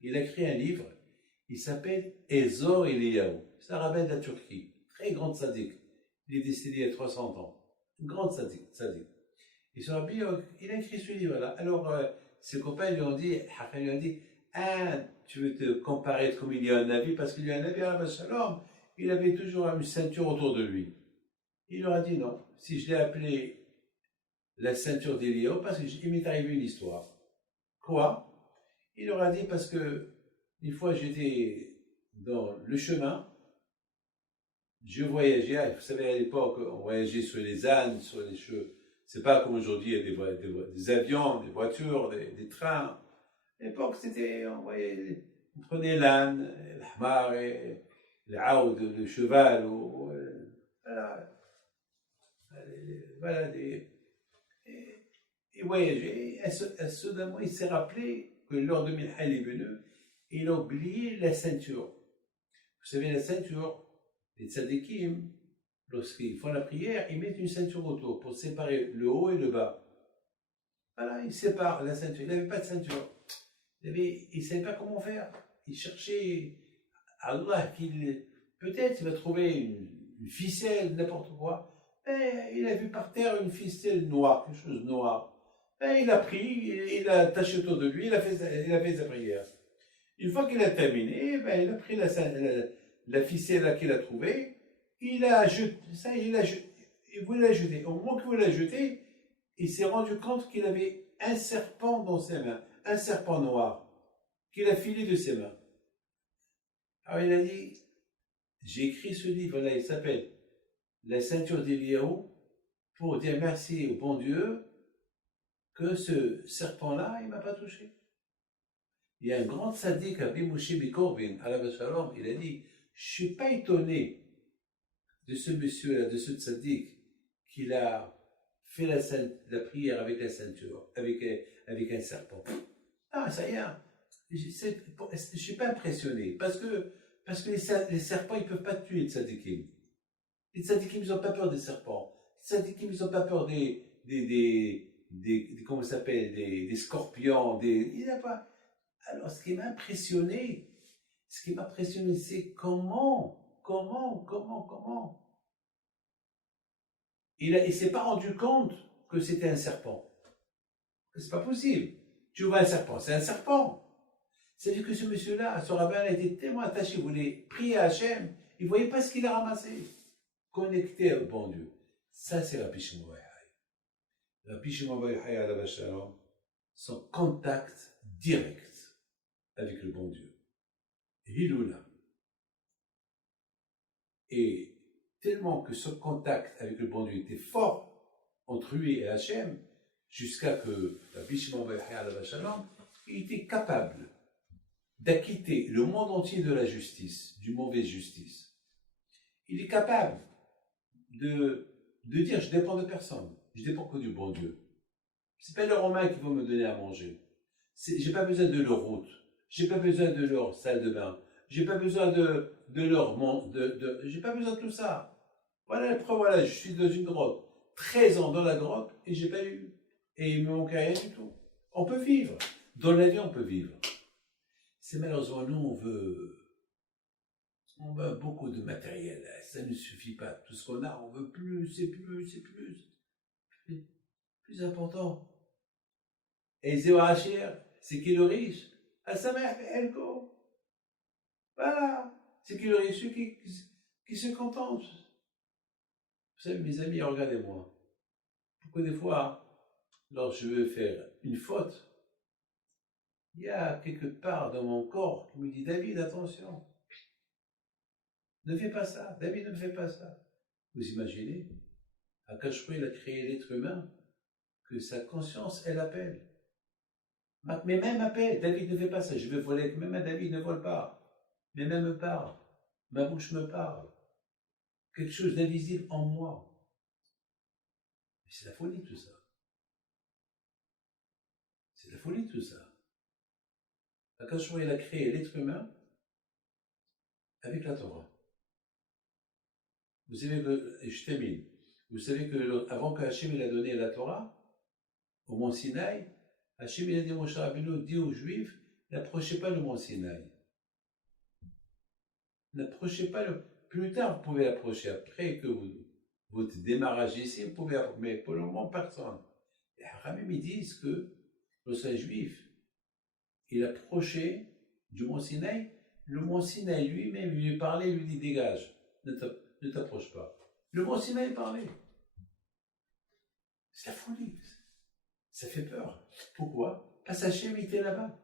Il a écrit un livre, il s'appelle Ezor Eliyahu. C'est un rabbin de la Turquie, très grand tzaddik. Il est décédé il y a 300 ans. Un grand tzaddik. Et ce rabbi, il a écrit ce livre-là. Alors, ses copains lui ont dit, ah, tu veux te comparer comme il y a un navi, parce qu'il y a un navi à Shalom, il avait toujours une ceinture autour de lui. Il leur a dit non. Si je l'ai appelé la ceinture d'Eliyahu, parce qu'il m'est arrivé une histoire. Quoi? Il leur a dit parce que une fois j'étais dans le chemin, je voyageais, vous savez à l'époque on voyageait sur les ânes, sur les cheveux, c'est pas comme aujourd'hui il y a des avions, des voitures, des trains. À l'époque c'était, on prenait l'âne, l'ahmar, l'oud, le cheval, voilà, il voyageait, et soudainement, il s'est rappelé que lors de Minhal est venu, il a oublié la ceinture. Vous savez, la ceinture, les tzadikim, lorsqu'ils font la prière, ils mettent une ceinture autour pour séparer le haut et le bas. Voilà, ils séparent la ceinture. Il n'avait pas de ceinture. Il ne savait pas comment faire. Il cherchait Allah qu'il. Peut-être il va trouver une ficelle, n'importe quoi. Mais il a vu par terre une ficelle noire, quelque chose de noir. Et il a pris, il a attaché autour de lui, il a fait sa prière. Une fois qu'il a terminé, il a pris la ficelle qu'il a trouvée, il a jeté, ça, il voulait la jeter. Au moment qu'il voulait la jeter, il s'est rendu compte qu'il avait un serpent dans ses mains, un serpent noir, qu'il a filé de ses mains. Alors il a dit, j'ai écrit ce livre-là, il s'appelle La ceinture d'Eliyahu, pour dire merci au bon Dieu que ce serpent-là, il ne m'a pas touché. Il y a un grand tzaddik, Rabbi Moshe Bikorbin, alav shalom, il a dit, je ne suis pas étonné de ce monsieur-là, de ce tzaddik, qu'il a fait la prière avec la ceinture, avec un serpent. Ah, ça y est, je ne suis pas impressionné, parce que les serpents, ils ne peuvent pas tuer les tzaddikim. Les tzaddikim, ils n'ont pas peur des serpents. Les tzaddikim, ils n'ont pas peur comment ça s'appelle, des scorpions, il n'a pas. Alors, ce qui m'a impressionné, c'est comment il ne s'est pas rendu compte que c'était un serpent. C'est pas possible. Tu vois un serpent, c'est un serpent. C'est-à-dire que ce monsieur-là, ce rabbin, a été tellement attaché, il voulait prier à Hachem, il ne voyait pas ce qu'il a ramassé. Connecté au bon Dieu. Ça, c'est Rabbi Shimon Bar Yochai. Rabbi Shimon Bar Yochai, alav shalom, son contact direct avec le bon Dieu. Hiloula. Et tellement que ce contact avec le bon Dieu était fort entre lui et Hachem, jusqu'à que Rabbi Shimon Bar Yochai, alav shalom, il était capable d'acquitter le monde entier de la justice, du mauvaise justice. Il est capable de dire, je dépends de personne, je dépends que du bon Dieu. C'est pas les Romains qui vont me donner à manger. J'ai pas besoin de leur route, j'ai pas besoin de leur salle de bain, j'ai pas besoin de leur j'ai pas besoin de tout ça. Voilà la preuve, voilà, je suis dans une grotte, 13 ans dans la grotte et j'ai pas eu, et il me manque rien du tout. On peut vivre, dans la vie on peut vivre. C'est malheureusement nous on veut beaucoup de matériel, ça ne suffit pas. Tout ce qu'on a, on veut plus, c'est plus important. Et Zéoachir, c'est qui le riche? Asameh Elko. Voilà, c'est qui le riche, celui qui se contente. Vous savez, mes amis, regardez-moi. Pourquoi des fois, lorsque je veux faire une faute, il y a quelque part dans mon corps qui me dit, David, attention. Ne fais pas ça, David, ne fais pas ça. Vous imaginez, Akash Hu, il a créé l'être humain, que sa conscience, elle appelle. Mes mains m'appellent, David, ne fais pas ça, je veux voler avec mes mains, David, ne vole pas. Mes mains me parlent, ma bouche me parle. Quelque chose d'invisible en moi. Mais c'est la folie tout ça. C'est la folie tout ça. Akash Hu, il a créé l'être humain avec la Torah. Vous savez que, et je termine, vous savez que avant que Hachem il a donné la Torah, au mont Sinaï, Hachem il a dit à Moshe Rabbeinu, dit aux Juifs, n'approchez pas le mont Sinaï. N'approchez pas le... Plus tard, vous pouvez l'approcher. Après que votre démarrage ici, vous pouvez... Mais pour le moment, personne. Les Haramim, ils disent que lorsqu'un Juif, il approchait du mont Sinaï, le mont Sinaï lui-même, il lui parlait, il lui dit, dégage, ne t'approche pas. Le mont Sinaï parlait. C'est la folie. Ça fait peur. Pourquoi? Parce qu'Hachem était là-bas.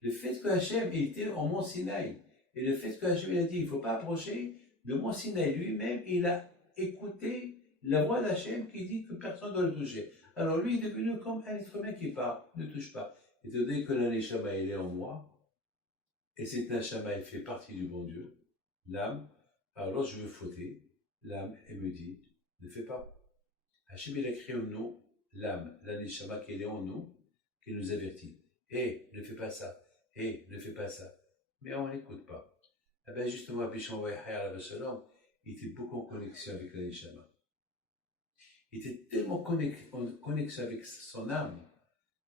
Le fait que Hachem était en mont Sinaï, et le fait que Hachem a dit il ne faut pas approcher, le mont Sinaï lui-même, il a écouté la voix d'Hachem qui dit que personne ne doit le toucher. Alors lui, il est devenu comme un être humain qui parle, ne touche pas. Étant donné que l'Aneshama, il est en moi, et cet Neshama, il fait partie du bon Dieu, l'âme, alors je veux fauter, l'âme, elle me dit, ne fais pas. Hachem, il a créé en nous l'âme, la neshama qui est en nous, qui nous avertit. Hé, ne fais pas ça. Hé, ne fais pas ça. Mais on n'écoute pas. Eh bien, justement, Bishon Vayahaya il était beaucoup en connexion avec la neshama. Il était tellement en connexion avec son âme,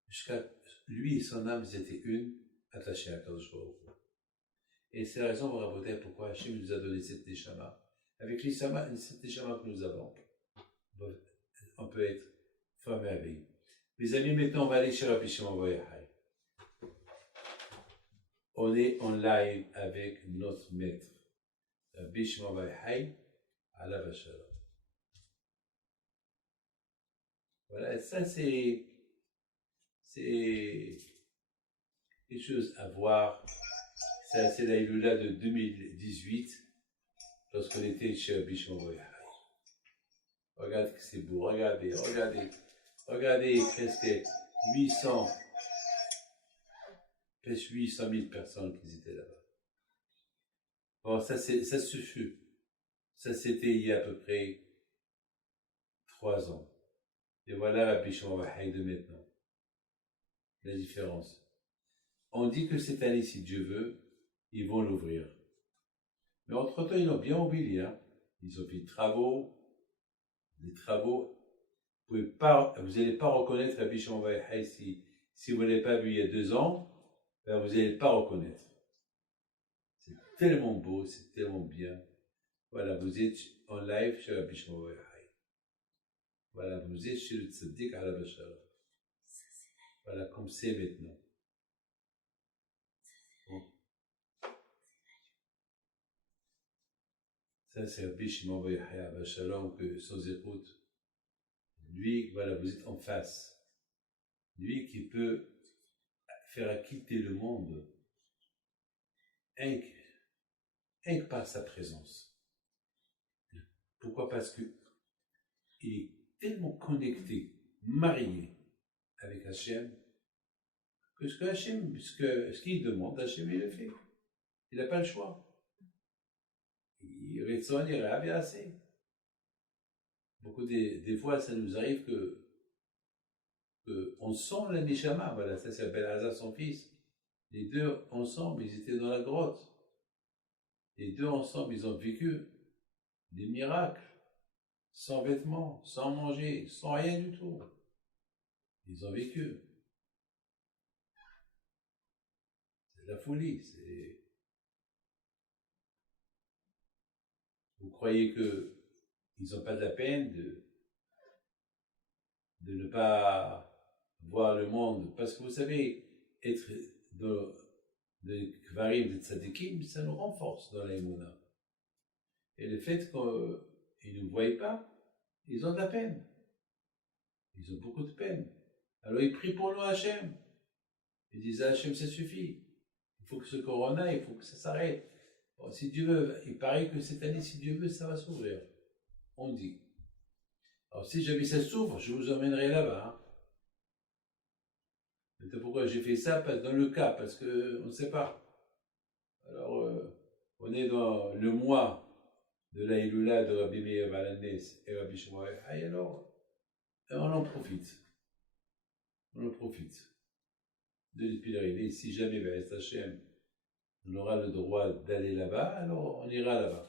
jusqu'à lui et son âme, ils étaient une, attachés à Kadosh Baruch Hu. Et c'est la raison, pourquoi Hachem nous a donné cette neshama. Avec cette neshama que nous avons, on peut être femme merveilleux. Mes amis, maintenant, on va aller chez Rabbi Shimon Bar Yochai. On est en live avec notre maître, Rabbi Shimon Bar Yochai, alav shalom. Voilà, ça c'est quelque chose à voir. Ça, c'est la Iloula de 2018, lorsqu'on était chez Rabbi Shimon Bar Yochai. Regardez que c'est beau, regardez, presque 800 000 personnes qui étaient là-bas. Bon, ça suffit. Ça, c'était il y a à peu près 3 ans. Et voilà Rabbi Shimon Bar Yochai de maintenant. La différence. On dit que cette année, si Dieu veut, ils vont l'ouvrir. Mais entre-temps, ils l'ont bien oublié. Hein. Ils ont fait des travaux. Vous n'allez pas reconnaître Rabbi Shimon Bar Yochai si vous ne l'avez pas vu il y a 2 ans, ben vous n'allez pas reconnaître. C'est tellement beau, c'est tellement bien. Voilà, vous êtes en live chez Rabbi Shimon Bar Yochai. Voilà, vous êtes chez le Tzaddik alav shalom. Voilà, comme c'est maintenant. Bon. Ça, c'est Rabbi Shimon Bar Yochai alav shalom, que sans écoute. Lui, voilà, vous êtes en face. Lui qui peut faire quitter le monde, rien que par sa présence. Pourquoi? Parce qu'il est tellement connecté, marié avec Hachem, que ce qu'il demande, Hachem, il le fait. Il n'a pas le choix. Il résonne, il rêve assez. Beaucoup des fois, ça nous arrive que on sent la neshama. Voilà, ça c'est Ben-Hazar, son fils. Les deux ensemble, ils étaient dans la grotte. Les deux ensemble, ils ont vécu des miracles, sans vêtements, sans manger, sans rien du tout. Ils ont vécu. C'est la folie. Vous croyez qu'ils n'ont pas de la peine de ne pas voir le monde? Parce que vous savez, être de Kvarim, de Tzadikim, ça nous renforce dans l'Aïmouna. Et le fait qu'ils ne nous voient pas, ils ont de la peine. Ils ont beaucoup de peine. Alors ils prient pour nous à Hachem. Ils disent à Hachem, ça suffit. Il faut que ce corona, il faut que ça s'arrête. Bon, si Dieu veut, il paraît que cette année, si Dieu veut, ça va s'ouvrir. On dit. Alors si jamais ça s'ouvre, je vous emmènerai là-bas. Hein. C'est pourquoi j'ai fait ça, dans le cas, parce qu'on ne sait pas. Alors, on est dans le mois de la Iloula de Rabbi Meir Baal HaNes et Rabbi Shimon Bar Yochai, alors on en profite. On en profite de l'épilariser. Si jamais B'ez Hashem, on aura le droit d'aller là-bas, alors on ira là-bas.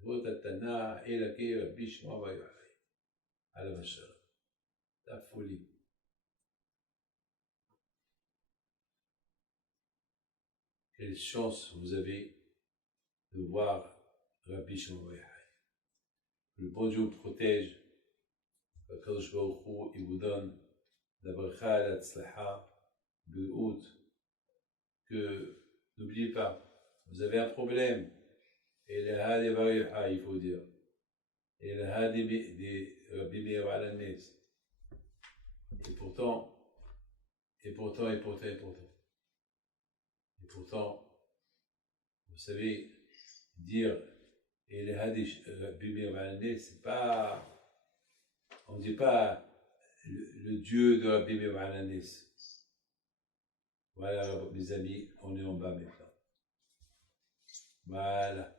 Votatana Elake Rabbi Shimon Bar Yochai. Alav shalom. La folie. Quelle chance vous avez de voir Rabbi Shimon Bar Yochai. Le bon Dieu vous protège, le Kadosh Baruch Hu, il vous donne la bracha, la tzlacha, le haut, que n'oubliez pas, vous avez un problème, et le Hadi Bar Yochai, il faut dire, et le Hadi de Rabbi Meir Baal HaNes. Et pourtant, vous savez, dire et le Hadi Rabbi Meir Baal HaNes, c'est pas, on ne dit pas le Dieu de Rabbi Meir Baal HaNes. Voilà, mes amis, on est en bas maintenant. Voilà.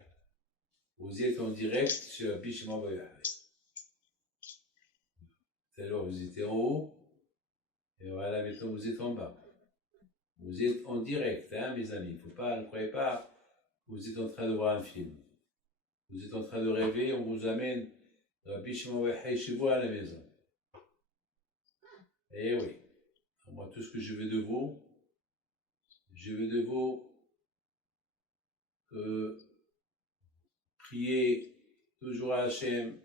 Vous êtes en direct sur Rabbi Shimon Bar Yochai. Tout à l'heure, vous étiez en haut, et voilà, maintenant, vous êtes en bas. Vous êtes en direct, hein, mes amis. Ne croyez pas que vous êtes en train de voir un film. Vous êtes en train de rêver, on vous amène Rabbi Shimon Bar Yochai chez vous à la maison. Eh oui. Moi, tout ce que je veux de vous, que prier toujours à Hachem,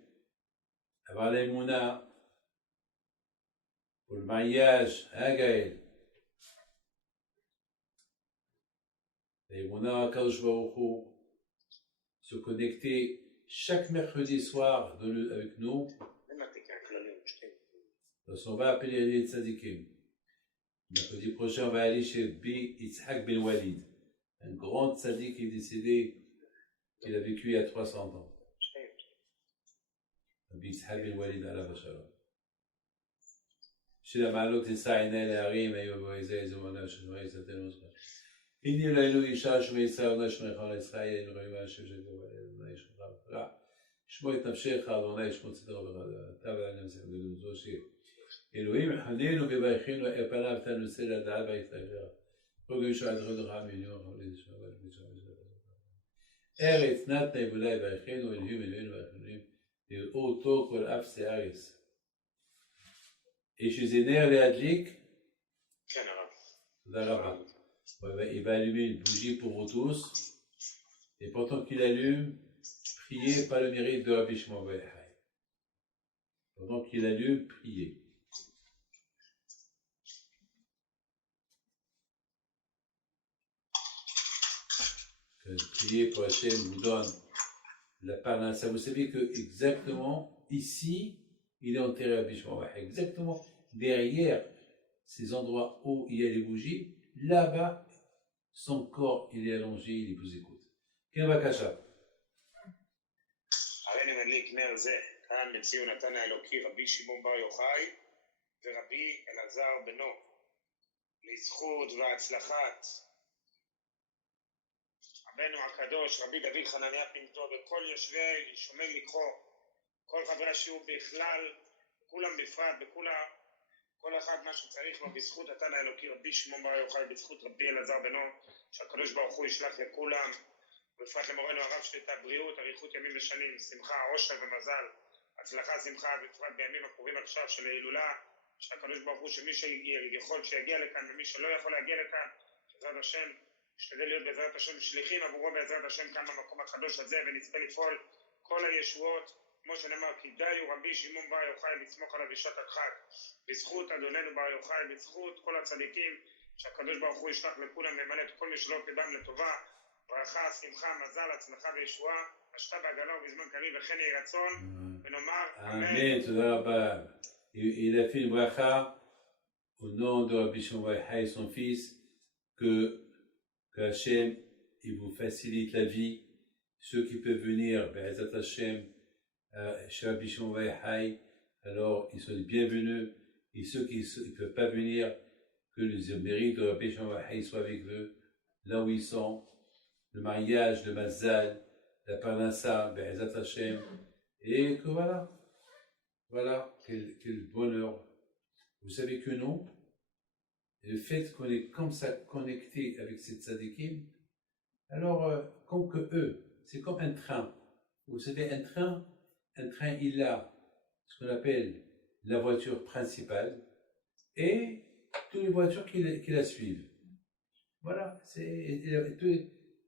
avoir l'aïmouna, pour le mariage, hein Gaël? L'aïmouna, Kadosh Baruch Hu, se connecter chaque mercredi soir avec nous. Donc on va appeler les tzadikim. Mercredi prochain, on va aller chez Bi Yitzhak Ben Walid, un grand tzadik qui est décédé, il a vécu il y a 300 ans. Bi Yitzhak Ben Walid alav shalom. של המעלות יישא עיני להרים, היו ואיזה איזה מונה שנורא יצאתנו זמן. הנה אלינו אישה שמי ישראל עונה שמי חלה ישראל, אין רואים מהשם של גבוה, אדוני ישמך וקרא. שמוע את נפשך, אדוני ישמע צדקו וחדה. אתה ואני נמצאים בגדול זו שיר. אלוהים חננו וברכנו, פניו תנוסה לדעת ויתגר. כל גוי שעה דרך דרך מיליון, חולי נשמע ולפגישה ושאלה. ארץ נתנה ואולי ברכנו, אלוהים אלוהינו ברכנו, יראו אותו כל אף הארץ. Et chez Zéner, les Adlik, il va allumer une bougie pour vous tous, et pendant qu'il allume, priez par le mérite de Rabbi Shimon Bar Yochai. Pendant qu'il allume, priez. Priez pour Hachem vous donne la parnassa. Vous savez que exactement ici, il est enterré à Rabbi Shimon Bar Yochai. Exactement derrière ces endroits où il y a les bougies, là-bas, son corps, il est allongé, il vous écoute. Quel va cacher? הריני מדליק נר זה, כאן בציון נתן האלוקי רבי שמעון בר יוחאי ורבי אלעזר בנו, לזכות והצלחת רבנו הקדוש רבי דוד חנניה פינטו וכל יושבי שומר לקחו, כל חברי השיעור בכלל, כולם בפרט, כל אחד מה שצריך לו בזכות נתן האלוקי רבי שמעון בר יוחאי, בזכות רבי אלעזר בנו, שהקדוש ברוך הוא ישלח לכולם, בפרט למורנו הרב שליטה, בריאות, אריכות ימים ושנים, שמחה, עושר ומזל, הצלחה, שמחה, בפרט בימים הקרובים עכשיו של ההילולה, שהקדוש ברוך הוא שמי שיכול שיגיע לכאן ומי שלא יכול להגיע לכאן, בעזרת השם, נשתדל להיות בעזרת השם שליחים עבורו בעזרת השם כאן במקום הקדוש הזה, ונצפה לפעול כל הישועות, כמו שנאמר, כדאי הוא רבי שמעון בר יוחאי לסמוך עליו בשעת הדחק, בזכות אדוננו בר יוחאי, בזכות כל הצדיקים, שהקדוש ברוך הוא ישלח לכולם למלא את כל מי שלא קדם לטובה, ברכה, שמחה, מזל, הצלחה וישועה, השתה בהגנה ובזמן קריב וכן יהי רצון, ונאמר אמן. תודה רבה. Il a fait une bracha au nom de Rabbi Shimon Bar Yochai, son fils, que Hachem, il vous facilite la vie. Ceux qui peuvent venir, Be'ezat Hachem, chez Rabbi Shimon Bar Yochai, alors ils sont les bienvenus. Et ceux qui ne peuvent pas venir, que les mérites de Rabbi Shimon Bar Yochai soient avec eux, là où ils sont. Le mariage, le mazal, la parnassa, Be'ezat Hachem, et que voilà, quel bonheur. Vous savez que nous, le fait qu'on est comme ça connecté avec ces tzadikim, alors, comme que eux, c'est comme un train. Vous savez, un train, il a ce qu'on appelle la voiture principale et toutes les voitures qui la suivent. Voilà,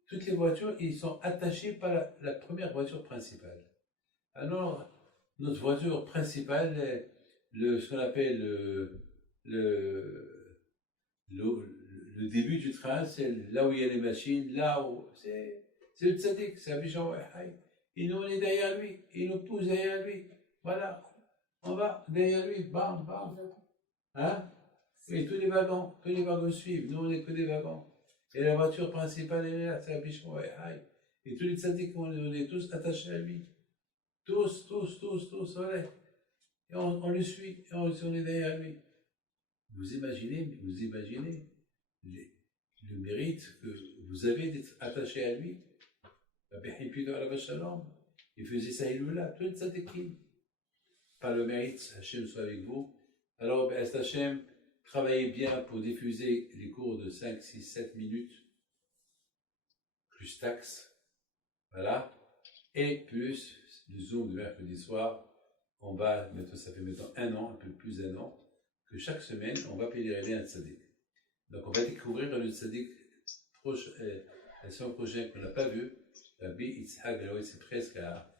toutes les voitures, ils sont attachés par la première voiture principale. Alors, notre voiture principale, ce qu'on appelle le début du train, c'est là où il y a les machines, là où c'est le tzaddik, c'est Rabbi Shimon Bar Yochai. Et nous, on est derrière lui, il nous pousse derrière lui. Voilà, on va derrière lui, bam, bam. Hein? Et tous les wagons suivent, nous, on n'est que des wagons. Et la voiture principale, elle est là, c'est Rabbi Shimon Bar Yochai. Et tous les tzaddiks, on est tous attachés à lui. Tous, voilà. Et on le suit, et on est derrière lui. Vous imaginez le mérite que vous avez d'être attaché à lui. Il faisait ça, il là, tout le tzadikim. par le mérite, Hachem soit avec vous. Alors, Hachem, travaillez bien pour diffuser les cours de 5, 6, 7 minutes, plus taxes, voilà, et plus le Zoom de mercredi soir. On va, ça fait maintenant 1 an, un peu plus d'1 an, que chaque semaine, on va pèleriner un tzaddik. Donc, on va découvrir le tzaddik la semaine prochaine qu'on n'a pas vu. Rabbi Yitzhak Benoît, c'est presque à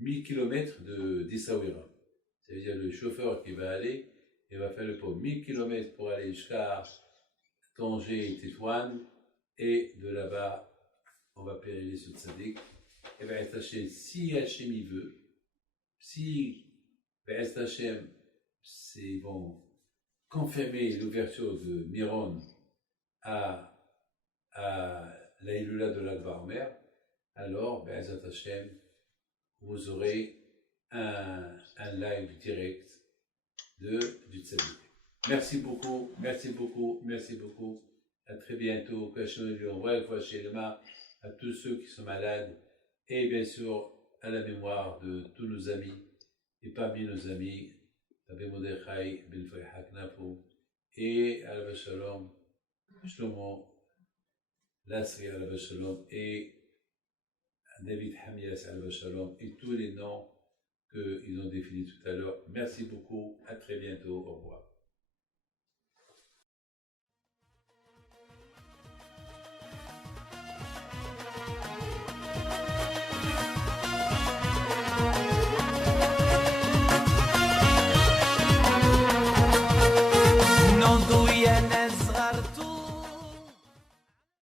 1000 km d'Issaouira. C'est-à-dire le chauffeur qui va aller, il va faire le pont 1000 km pour aller jusqu'à Tanger et Tétouan, et de là-bas, on va pèleriner ce tzaddik. Et bien, si Hachem y veut, si Hachem, c'est bon, confirmer l'ouverture de Miron à la Hilula de l'Akbar Omer, alors, Be'ezat Hashem, vous aurez un live direct du tzaddik. Merci beaucoup, merci beaucoup, merci beaucoup. À très bientôt. Que Hashem lui envoie le fois chez les mains à tous ceux qui sont malades et bien sûr à la mémoire de tous nos amis et parmi nos amis, Rabbi Mordechai Ben Fayha Knafou et Alav Shalom, Shlomo Lasri Alav Shalom et David Hamias Alav Shalom et tous les noms qu'ils ont définis tout à l'heure. Merci beaucoup, à très bientôt, au revoir.